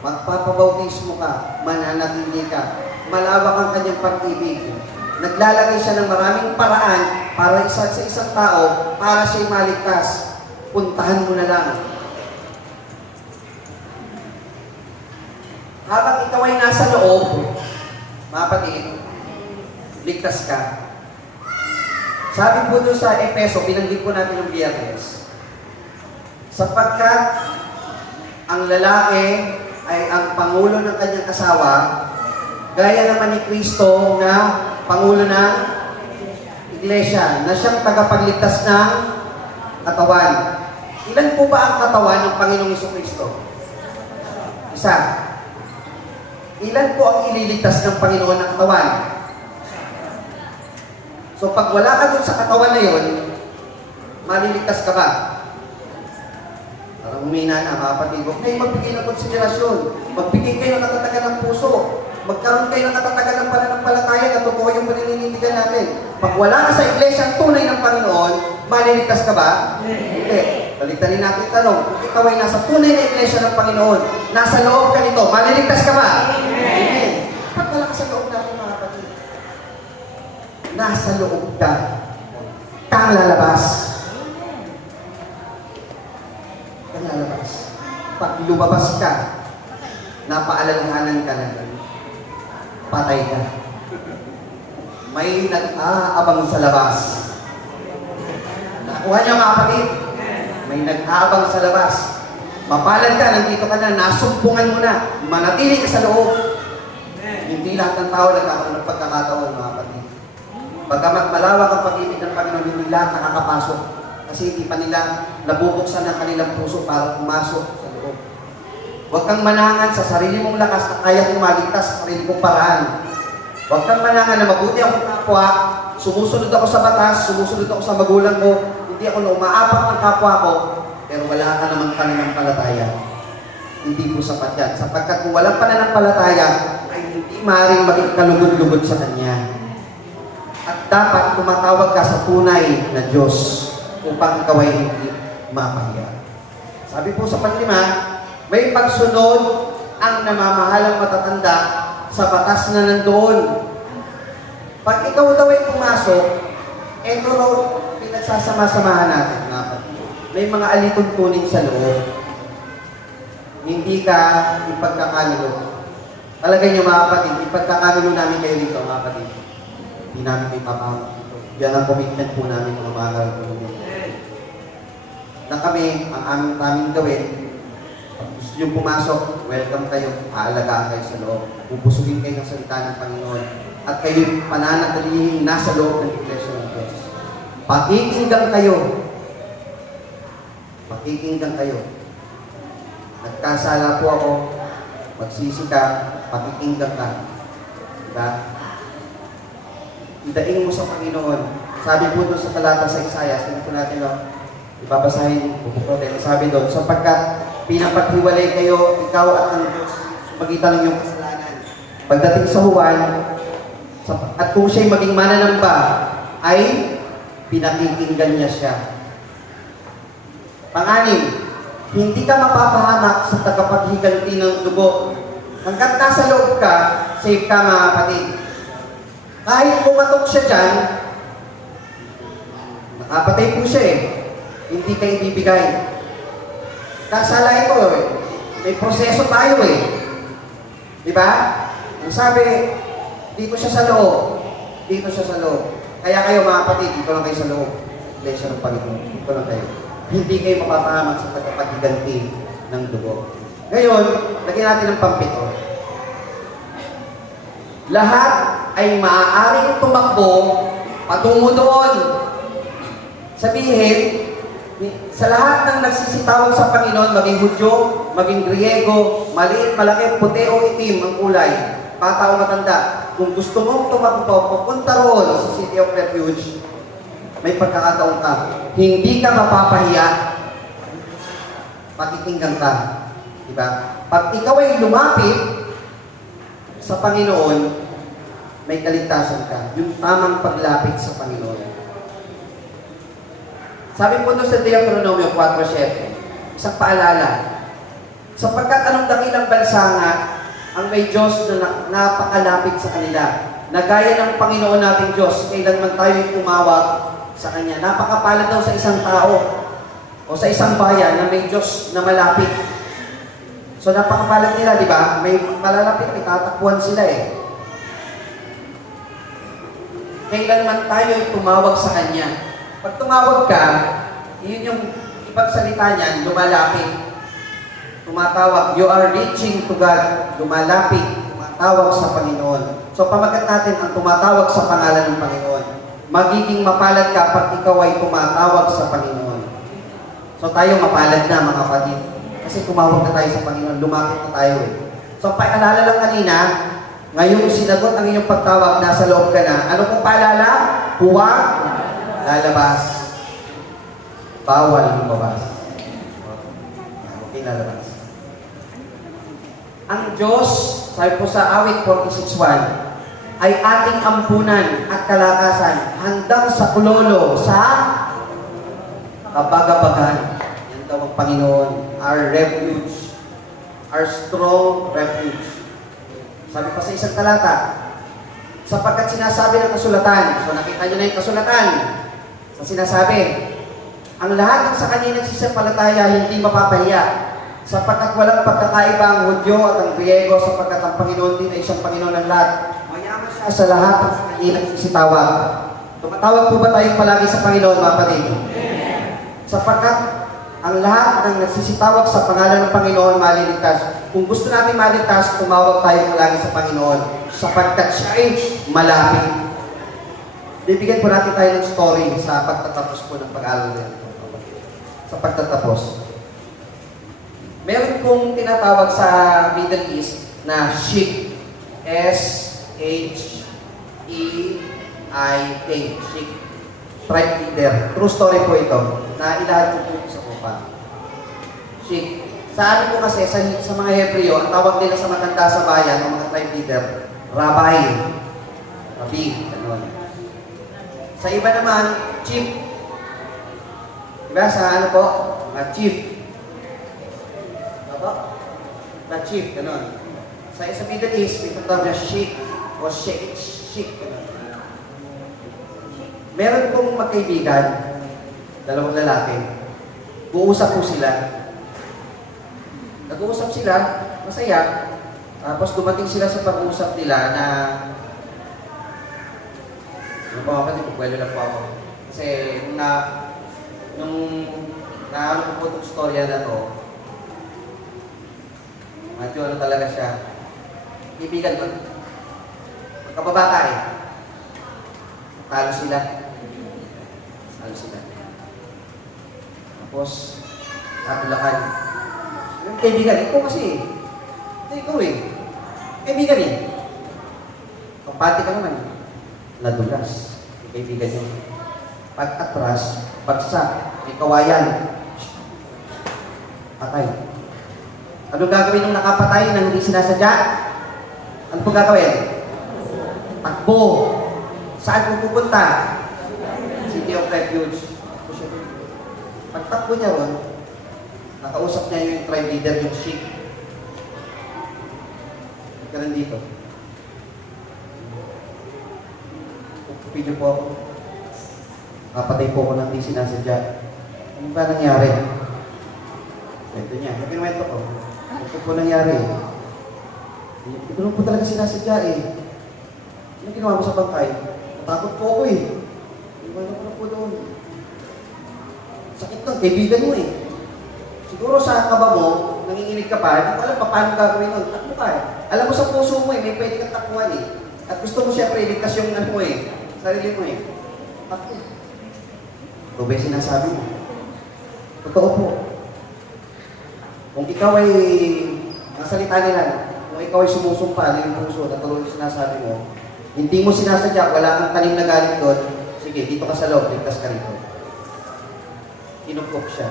Magpapabautismo ka. Mananatili ka. Malawak ang kanyang pag-ibig. Naglalagay siya ng maraming paraan para sa isang tao, para siya'y maligtas. Puntahan mo na lang. Habang ikaw ay nasa loob, mga kapatid, ligtas ka. Sabi po doon sa Efeso, binanggit po natin ng Biyernes, sapagkat ang lalaki ay ang pangulo ng kanyang asawa, gaya naman ni Kristo na pangulo ng iglesia, na siyang tagapagligtas ng katawan. Ilan po ba ang katawan ng Panginoong Jesucristo? Isa. Ilan po ang ililigtas ng Panginoon ng katawan? So pag wala ka dun sa katawan na yun, maliligtas ka ba? Parang humina na, mga kapatid. Huwag kayo magbigay ng konsiderasyon. Magbigay kayo ng katatagan ng puso. Magkaroon kayo ng katatagan ng pananampalataya na totoo yung paninindigan natin. Pag wala ka sa iglesia ang tunay ng Panginoon, maliligtas ka ba? Hindi. Baliktarin natin yung tanong. Kung ikaw ay nasa tunay na iglesia ng Panginoon, nasa loob ka nito, maliligtas ka ba? Amen. Pag wala ka sa loob natin, mga kapatid, nasa loob ka, kang lalabas. Kang lalabas. Pag lumabas ka, napaalalahanan ka na, patay ka. May nag-aabang sa labas. Nakuha niyo, mga kapatid? May nag-aabang sa labas. Mapalad ka, nandito ka na, nasumpungan mo na, manatili ka sa loob. Hindi lahat ng tao nagkakaroon ng pagkakataon, mga kapatid. Bagamat malawak ang pag-ibig ng Panginoon, hindi lahat nakakapasok. Kasi hindi pa nila nabubuksan ang kanilang puso para pumasok sa loob. Huwag kang manangan sa sarili mong lakas na kaya kong maligtas sa sarili mong paraan. Huwag kang manangan na mabuti akong kapwa, sumusunod ako sa batas, sumusunod ako sa magulang ko, hindi ako na umaapak ng kapwa ko, pero wala ka namang pananampalataya. Hindi po sapat yan. Sapagkat kung walang pananampalataya, ay hindi maaaring maging kalugod-lugod sa Kanya. At dapat tumatawag ka sa tunay na Diyos upang ikaw ay hindi mapahiya. Sabi po sa panglima, may pagsunod ang namamahalang matatanda sa batas na nandoon. Pag ikaw daw ay pumasok, ito raw pinagsasama-samahan natin. May mga alituntunin sa loob. Hindi ka ipagkakanulo. Talaga niyo, mga kapatid, ipagkakanulo namin kayo dito, mga kapatid. Hindi namin kayo papahawak dito. Yan ang commitment po namin mga kaluluwa. Na kami, ang aming gawin, pag gusto nyo pumasok, welcome kayo, aalagaan kayo sa loob. Pupusugin kayo ng salita ng Panginoon. At kayo pananatilihin nasa loob ng iglesia ng Diyos. Pakikinggan kayo. Pakikinggan kayo. Nagkasala po ako, magsisi ka, pakikinggan ka. Diba? Idaing mo sa Panginoon. Sabi po doon sa talata sa Isaiah, sabi po natin, no? Ibabasahin, pupuprote. Sabi doon, sapagkat pinapaghiwalay kayo, ikaw at ang Diyos, magitan ng iyong kasalanan. Pagdating sa Juan, at kung siya'y maging mananamba, ay pinakikinggan niya siya. Pang-anim, hindi ka mapapahamak sa tagapaghiganti ng dugo. Hanggat nasa loob ka, safe ka, mga kapatid. Kahit pumatok siya dyan, nakapatay po siya eh. Hindi ka ibibigay. Kasalain ko eh. May proseso tayo eh. Diba? Ang sabi, dito siya sa loob. Dito siya sa loob. Kaya kayo, mga kapatid, dito lang kayo sa loob. Iglesia ng Panginoon. Dito lang kayo. Hindi kayo mapapahamak sa tagapaghiganti ng dugo. Ngayon, lagyan natin ng pampito. Lahat ay maaaring tumakbo patungo doon. Sabihin, Sa lahat ng nagsisitawag sa Panginoon, maging Hudyo, maging Griego, maliit, malaki, puti o itim ang kulay, bata o matanda, kung gusto mong tumakbo, pupunta roon sa City of Refuge, may pagkakataon ka. Hindi ka mapapahiya, pakikinggan ka. Diba? Pag ikaw ay lumapit sa Panginoon, may kaligtasan ka. Yung tamang paglapit sa Panginoon. Sabi po doon sa Deuteronomio 4:7, isang paalala. Sapagkat anong dakilang bansa nga ang may Diyos na napakalapit sa kanila, na gaya ng Panginoon nating Diyos, kailanman tayo'y tumawag sa Kanya. Napakapalad daw sa isang tao o sa isang bayan na may Diyos na malapit. So napakapalad nila, di ba? May malalapit, may tatakbuhan sila eh. Kailanman tayo'y tumawag sa Kanya. Pag tumawag ka, yun yung ibang salita niyan, lumalapit. Tumatawag, you are reaching to God, lumalapit, tumatawag sa Panginoon. So pamagat natin ang tumatawag sa pangalan ng Panginoon. Magiging mapalad ka pag ikaw ay tumatawag sa Panginoon. So tayo mapalad na mga kapatid. Kasi tumawag na tayo sa Panginoon, lumapit na tayo eh. So paalala lang kanina, ngayong sinagot ang iyong pagtawag, nasa loob ka na. Ano kung paalala? Huwag lalabas. Bawal lumabas. Okay, lalabas. Ang Diyos, sabi po sa awit 46:1, ay ating ampunan at kalakasan handang sa kulolo, sa kabagabagan. Yan daw ang Panginoon, our refuge, our strong refuge. Sabi pa sa isang talata, sapagkat sinasabi ng kasulatan, so nakita nyo na yung kasulatan, sa sinasabi, ang lahat ng sa kanya nagsisampalataya hindi mapapahiya, sapagkat walang pagkakaiba ang Hudyo at ang Griego, sapagkat ang Panginoon din ay isang Panginoon ng lahat. Mayaman siya sa lahat ng sa kanya nagsisitawag. Tumatawag po ba tayong palagi sa Panginoon, mga kapatid? Sapagkat ang lahat ng nagsisitawag sa pangalan ng Panginoon maliligtas. Kung gusto natin maligtas, tumawag tayo palagi sa Panginoon, sapagkat siya ay malapit. Bibigyan po natin tayo ng story sa pagtatapos po ng pag-aaral nito. Sa pagtatapos. Meron pong tinatawag sa Middle East na Sheikh. S-H-E-I-K. Sheikh. Tribe leader. True story po ito. Na ilahat po sa kupa. Sheikh. Sa akin po kasi, sa mga Hebreo, ang tawag nila sa matanda sa bayan, ng mga tribe leader, Rabbi. Rabbi. Ganun. Sa iba naman, Chief. Diba? Sa ano po? Chief. Ano? Na Chief. Ganun. Sa Middle East, may tawag na Sheikh o Sheikh. Sheikh. Meron pong magkaibigan, dalawang lalaki. Uusap po sila. Nag-uusap sila, masaya. Tapos dumating sila sa pag-uusap nila na yung pamapatid, pagwelo lang po ako. Kasi nung naano ko po itong storya na to, medyo ano talaga siya. Ibigan ko. Magkababata eh. Talo sila. Tapos, katulakan. Yung kaibigan, ikaw kasi eh. Hindi, ikaw eh. Kaibigan eh. Kapati ka naman. Nadulas. Yung kaibigan nyo. Pag-atras, bagsak, may kawayan. Patay. Ano gagawin ng nakapatay na hindi sinasadya? Ano po gagawin? Takbo. Saan po pupunta? City of Refuge. Pagtakbo niya ron, nakausap niya yung tribe leader, yung Sheikh. Ganun dito. Pupupin niyo po ako. Kapatay po ako ng di sinasadya. Ano ba nangyari? Kwento niya. Yung kinuwento ko. Ito po nangyari. Ito lang po talaga sinasadya eh. Ano ginawa mo sa bangkay? Natakot po ako eh. Iwan ko na po doon. Sakit nun, kaibigan mo eh. Siguro sa kaba mo, nanginginig ka pa, hindi ko alam pa paano gagawin nun. Takbo ka eh. Alam mo sa puso mo eh, may pwede kang takbuhan eh. At gusto mo siyempre, iligtas yung ano mo eh. Sarili mo eh. Takbo. Ito ba yung sinasabi mo? Totoo po. Kung ikaw ay, ang salita nila, kung ikaw ay sumusumpa ng puso na tuloy sinasabi mo, hindi mo sinasadya, wala kang tanim na galit doon, sige, dito ka sa loob, ligtas ka rito. Kinupok siya.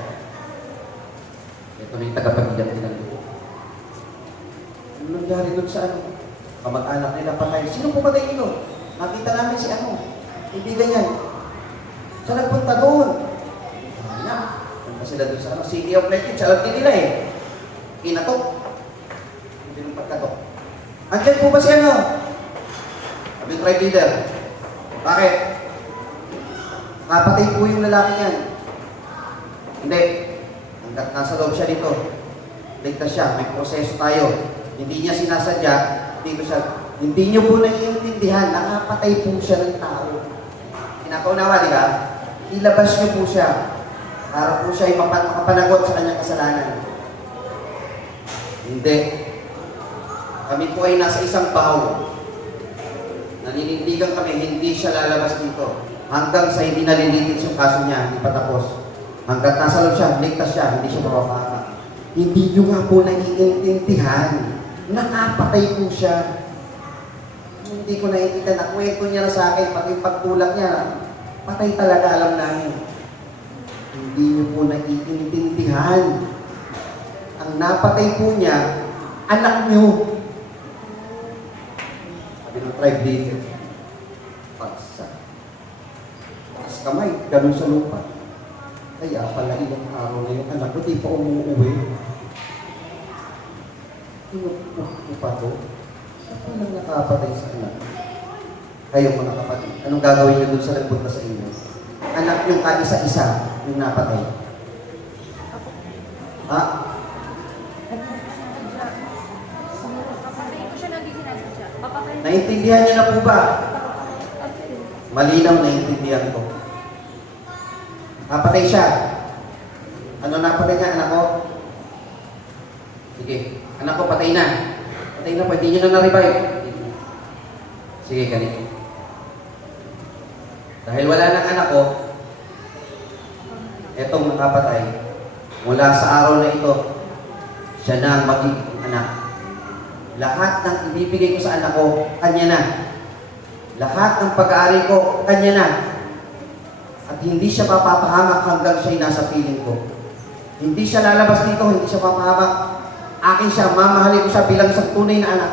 Ito na yung tagapagbigan din ng Diyos. Ano nangyari doon sa ano? Kamag-anak nila patay. Sino pumatay nito? Nakita namin si ano, kaibigan yan. Saan nagpunta doon? Ay na. Punta sila doon sa ano, City of Refuge. Alam din nila eh. Kinatok. Hindi nung pagkatok. Andyan po ba si ano? Sabi ng tribe leader. Bakit? Nakapatay po yung lalaki yan. Hindi. Hanggat nasa loob siya dito. Ligtas siya. May proseso tayo. Hindi niya sinasadya. Dito siya. Hindi niyo po naiintindihan. Nakapatay po siya ng tao. Pinapaunawa, di ba? Ilabas niyo po siya. Para po siya ay makapanagot sa kanyang kasalanan. Hindi. Kami po ay nasa isang bahaw. Naninindigan kami, hindi siya lalabas dito. Hanggang sa hindi nalilitis yung kaso niya, hindi pa tapos. Hanggang nasa loob siya, ligtas siya, hindi siya mapapaka. Hindi niyo nga po naiintindihan. Nakapatay po siya. Hindi ko naiintindihan. Nakwento niya na sa akin, pati yung pagtulak niya, patay talaga, alam namin. Hindi niyo po naiintindihan. Ang napatay po niya, anak niyo. Sabi ng tribe dito, paksa. Pakas kamay, ganun sa lupa. Kaya pala ilang araw na yung anak ko, di pa umuuwi. Tinupok ko pa to. Saan lang nakapatay sa anak? Kayo mga kapatid, anong gagawin niyo dun sa nagpunta sa inyo? Anak yung kaisa-isa yung napatay. Ha? Naintindihan niyo na po ba? Malinaw, naintindihan ko. Napatay siya. Ano napatay niya, anak ko? Sige, anak ko, patay na. Patay na, pwede niyo na na-revive. Sige, ganito. Dahil wala ng anak ko, etong nakapatay, mula sa araw na ito, siya na ang magiging anak. Lahat ng ibibigay ko sa anak ko, kanya na. Lahat ng pag-aari ko, kanya na. At hindi siya papapahamak hanggang siya'y nasa piling ko. Hindi siya lalabas dito, hindi siya papahamak. Akin siya, mamahalin ko siya bilang isang tunay na anak.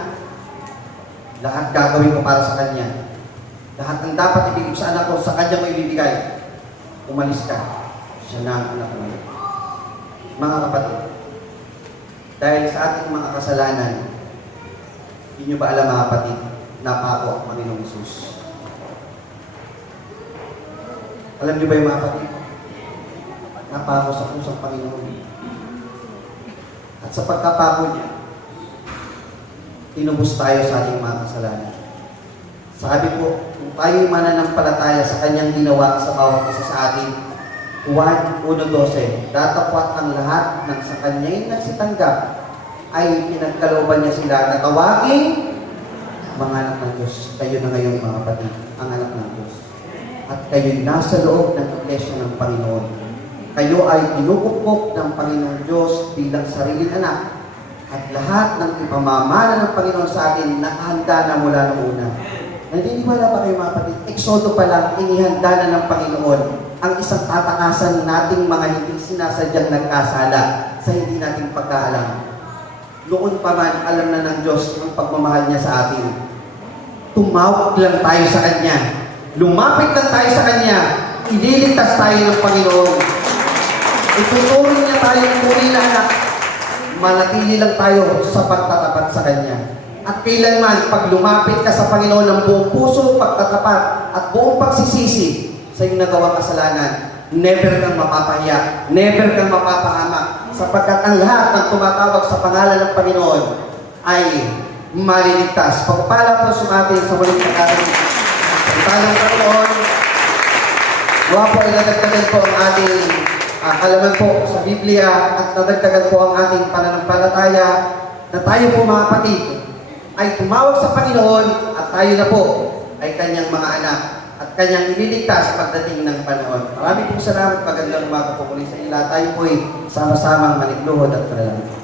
Lahat gagawin ko para sa kanya. Lahat ng dapat ibigay ko sa anak ko, sa kanya mo ibibigay. Umalis ka. Siya na ang anak mo. Mga kapatid, dahil sa ating mga kasalanan, hindi nyo ba alam mga kapatid, napako ang Panginoong Isus. Alam nyo ba yung mga kapatid? Napako sa kusang Panginoon. At sa pagkapako niya, tinubos tayo sa ating mga kasalanan. Sabi po, kung tayo'y mananampalataya sa kanyang ginawa sa bawat isa sa atin, Juan 1:12, datapwat ang lahat ng sa kanya'y nagsitanggap ay pinagkalooban niya sila na tawagin mga anak ng Diyos. Kayo na ngayon mga kapatid, ang anak ng Diyos. At kayo'y nasa loob ng iglesia ng Panginoon. Kayo ay pinupukpok ng Panginoong Diyos bilang sariling anak. At lahat ng ipamamana ng Panginoon sa atin nakahanda na mula noong una. Naniniwala ba kayo mga kapatid? Eksodo pa lang, inihanda na ng Panginoon ang isang tatakasan nating mga hindi sinasadyang nagkasala sa hindi nating pagkaalam. Noon pa man, alam na ng Diyos ang pagmamahal niya sa atin. Tumawag lang tayo sa Kanya. Lumapit lang tayo sa Kanya. Ililigtas tayo ng Panginoon. Ituturing niya tayong tunay na anak. Manatili lang tayo sa pagtatapat sa Kanya. At kailanman, pag lumapit ka sa Panginoon ng buong puso, pagtatapat, at buong pagsisisi sa iyong nagawang kasalanan, never kang mapapahiya, never kang mapapahamak, sapagkat ang lahat ng tumatawag sa pangalan ng Panginoon ay maliligtas. Pagpala po sumatin sa muling pagkakaroon. Ang tanong Panginoon, gawa po ay nadagdagan po ang ating kalaman po sa Biblia at nadagdagan po ang ating pananampalataya na tayo po mga kapatid ay tumawag sa Panginoon at tayo na po ay kanyang mga anak. at kanyang ililigtas pagdating ng panahon. Maraming pong salamat, magandang umaga po muli sa inyo lahat. Tayo po'y sama-samang manigluhod at panalangin.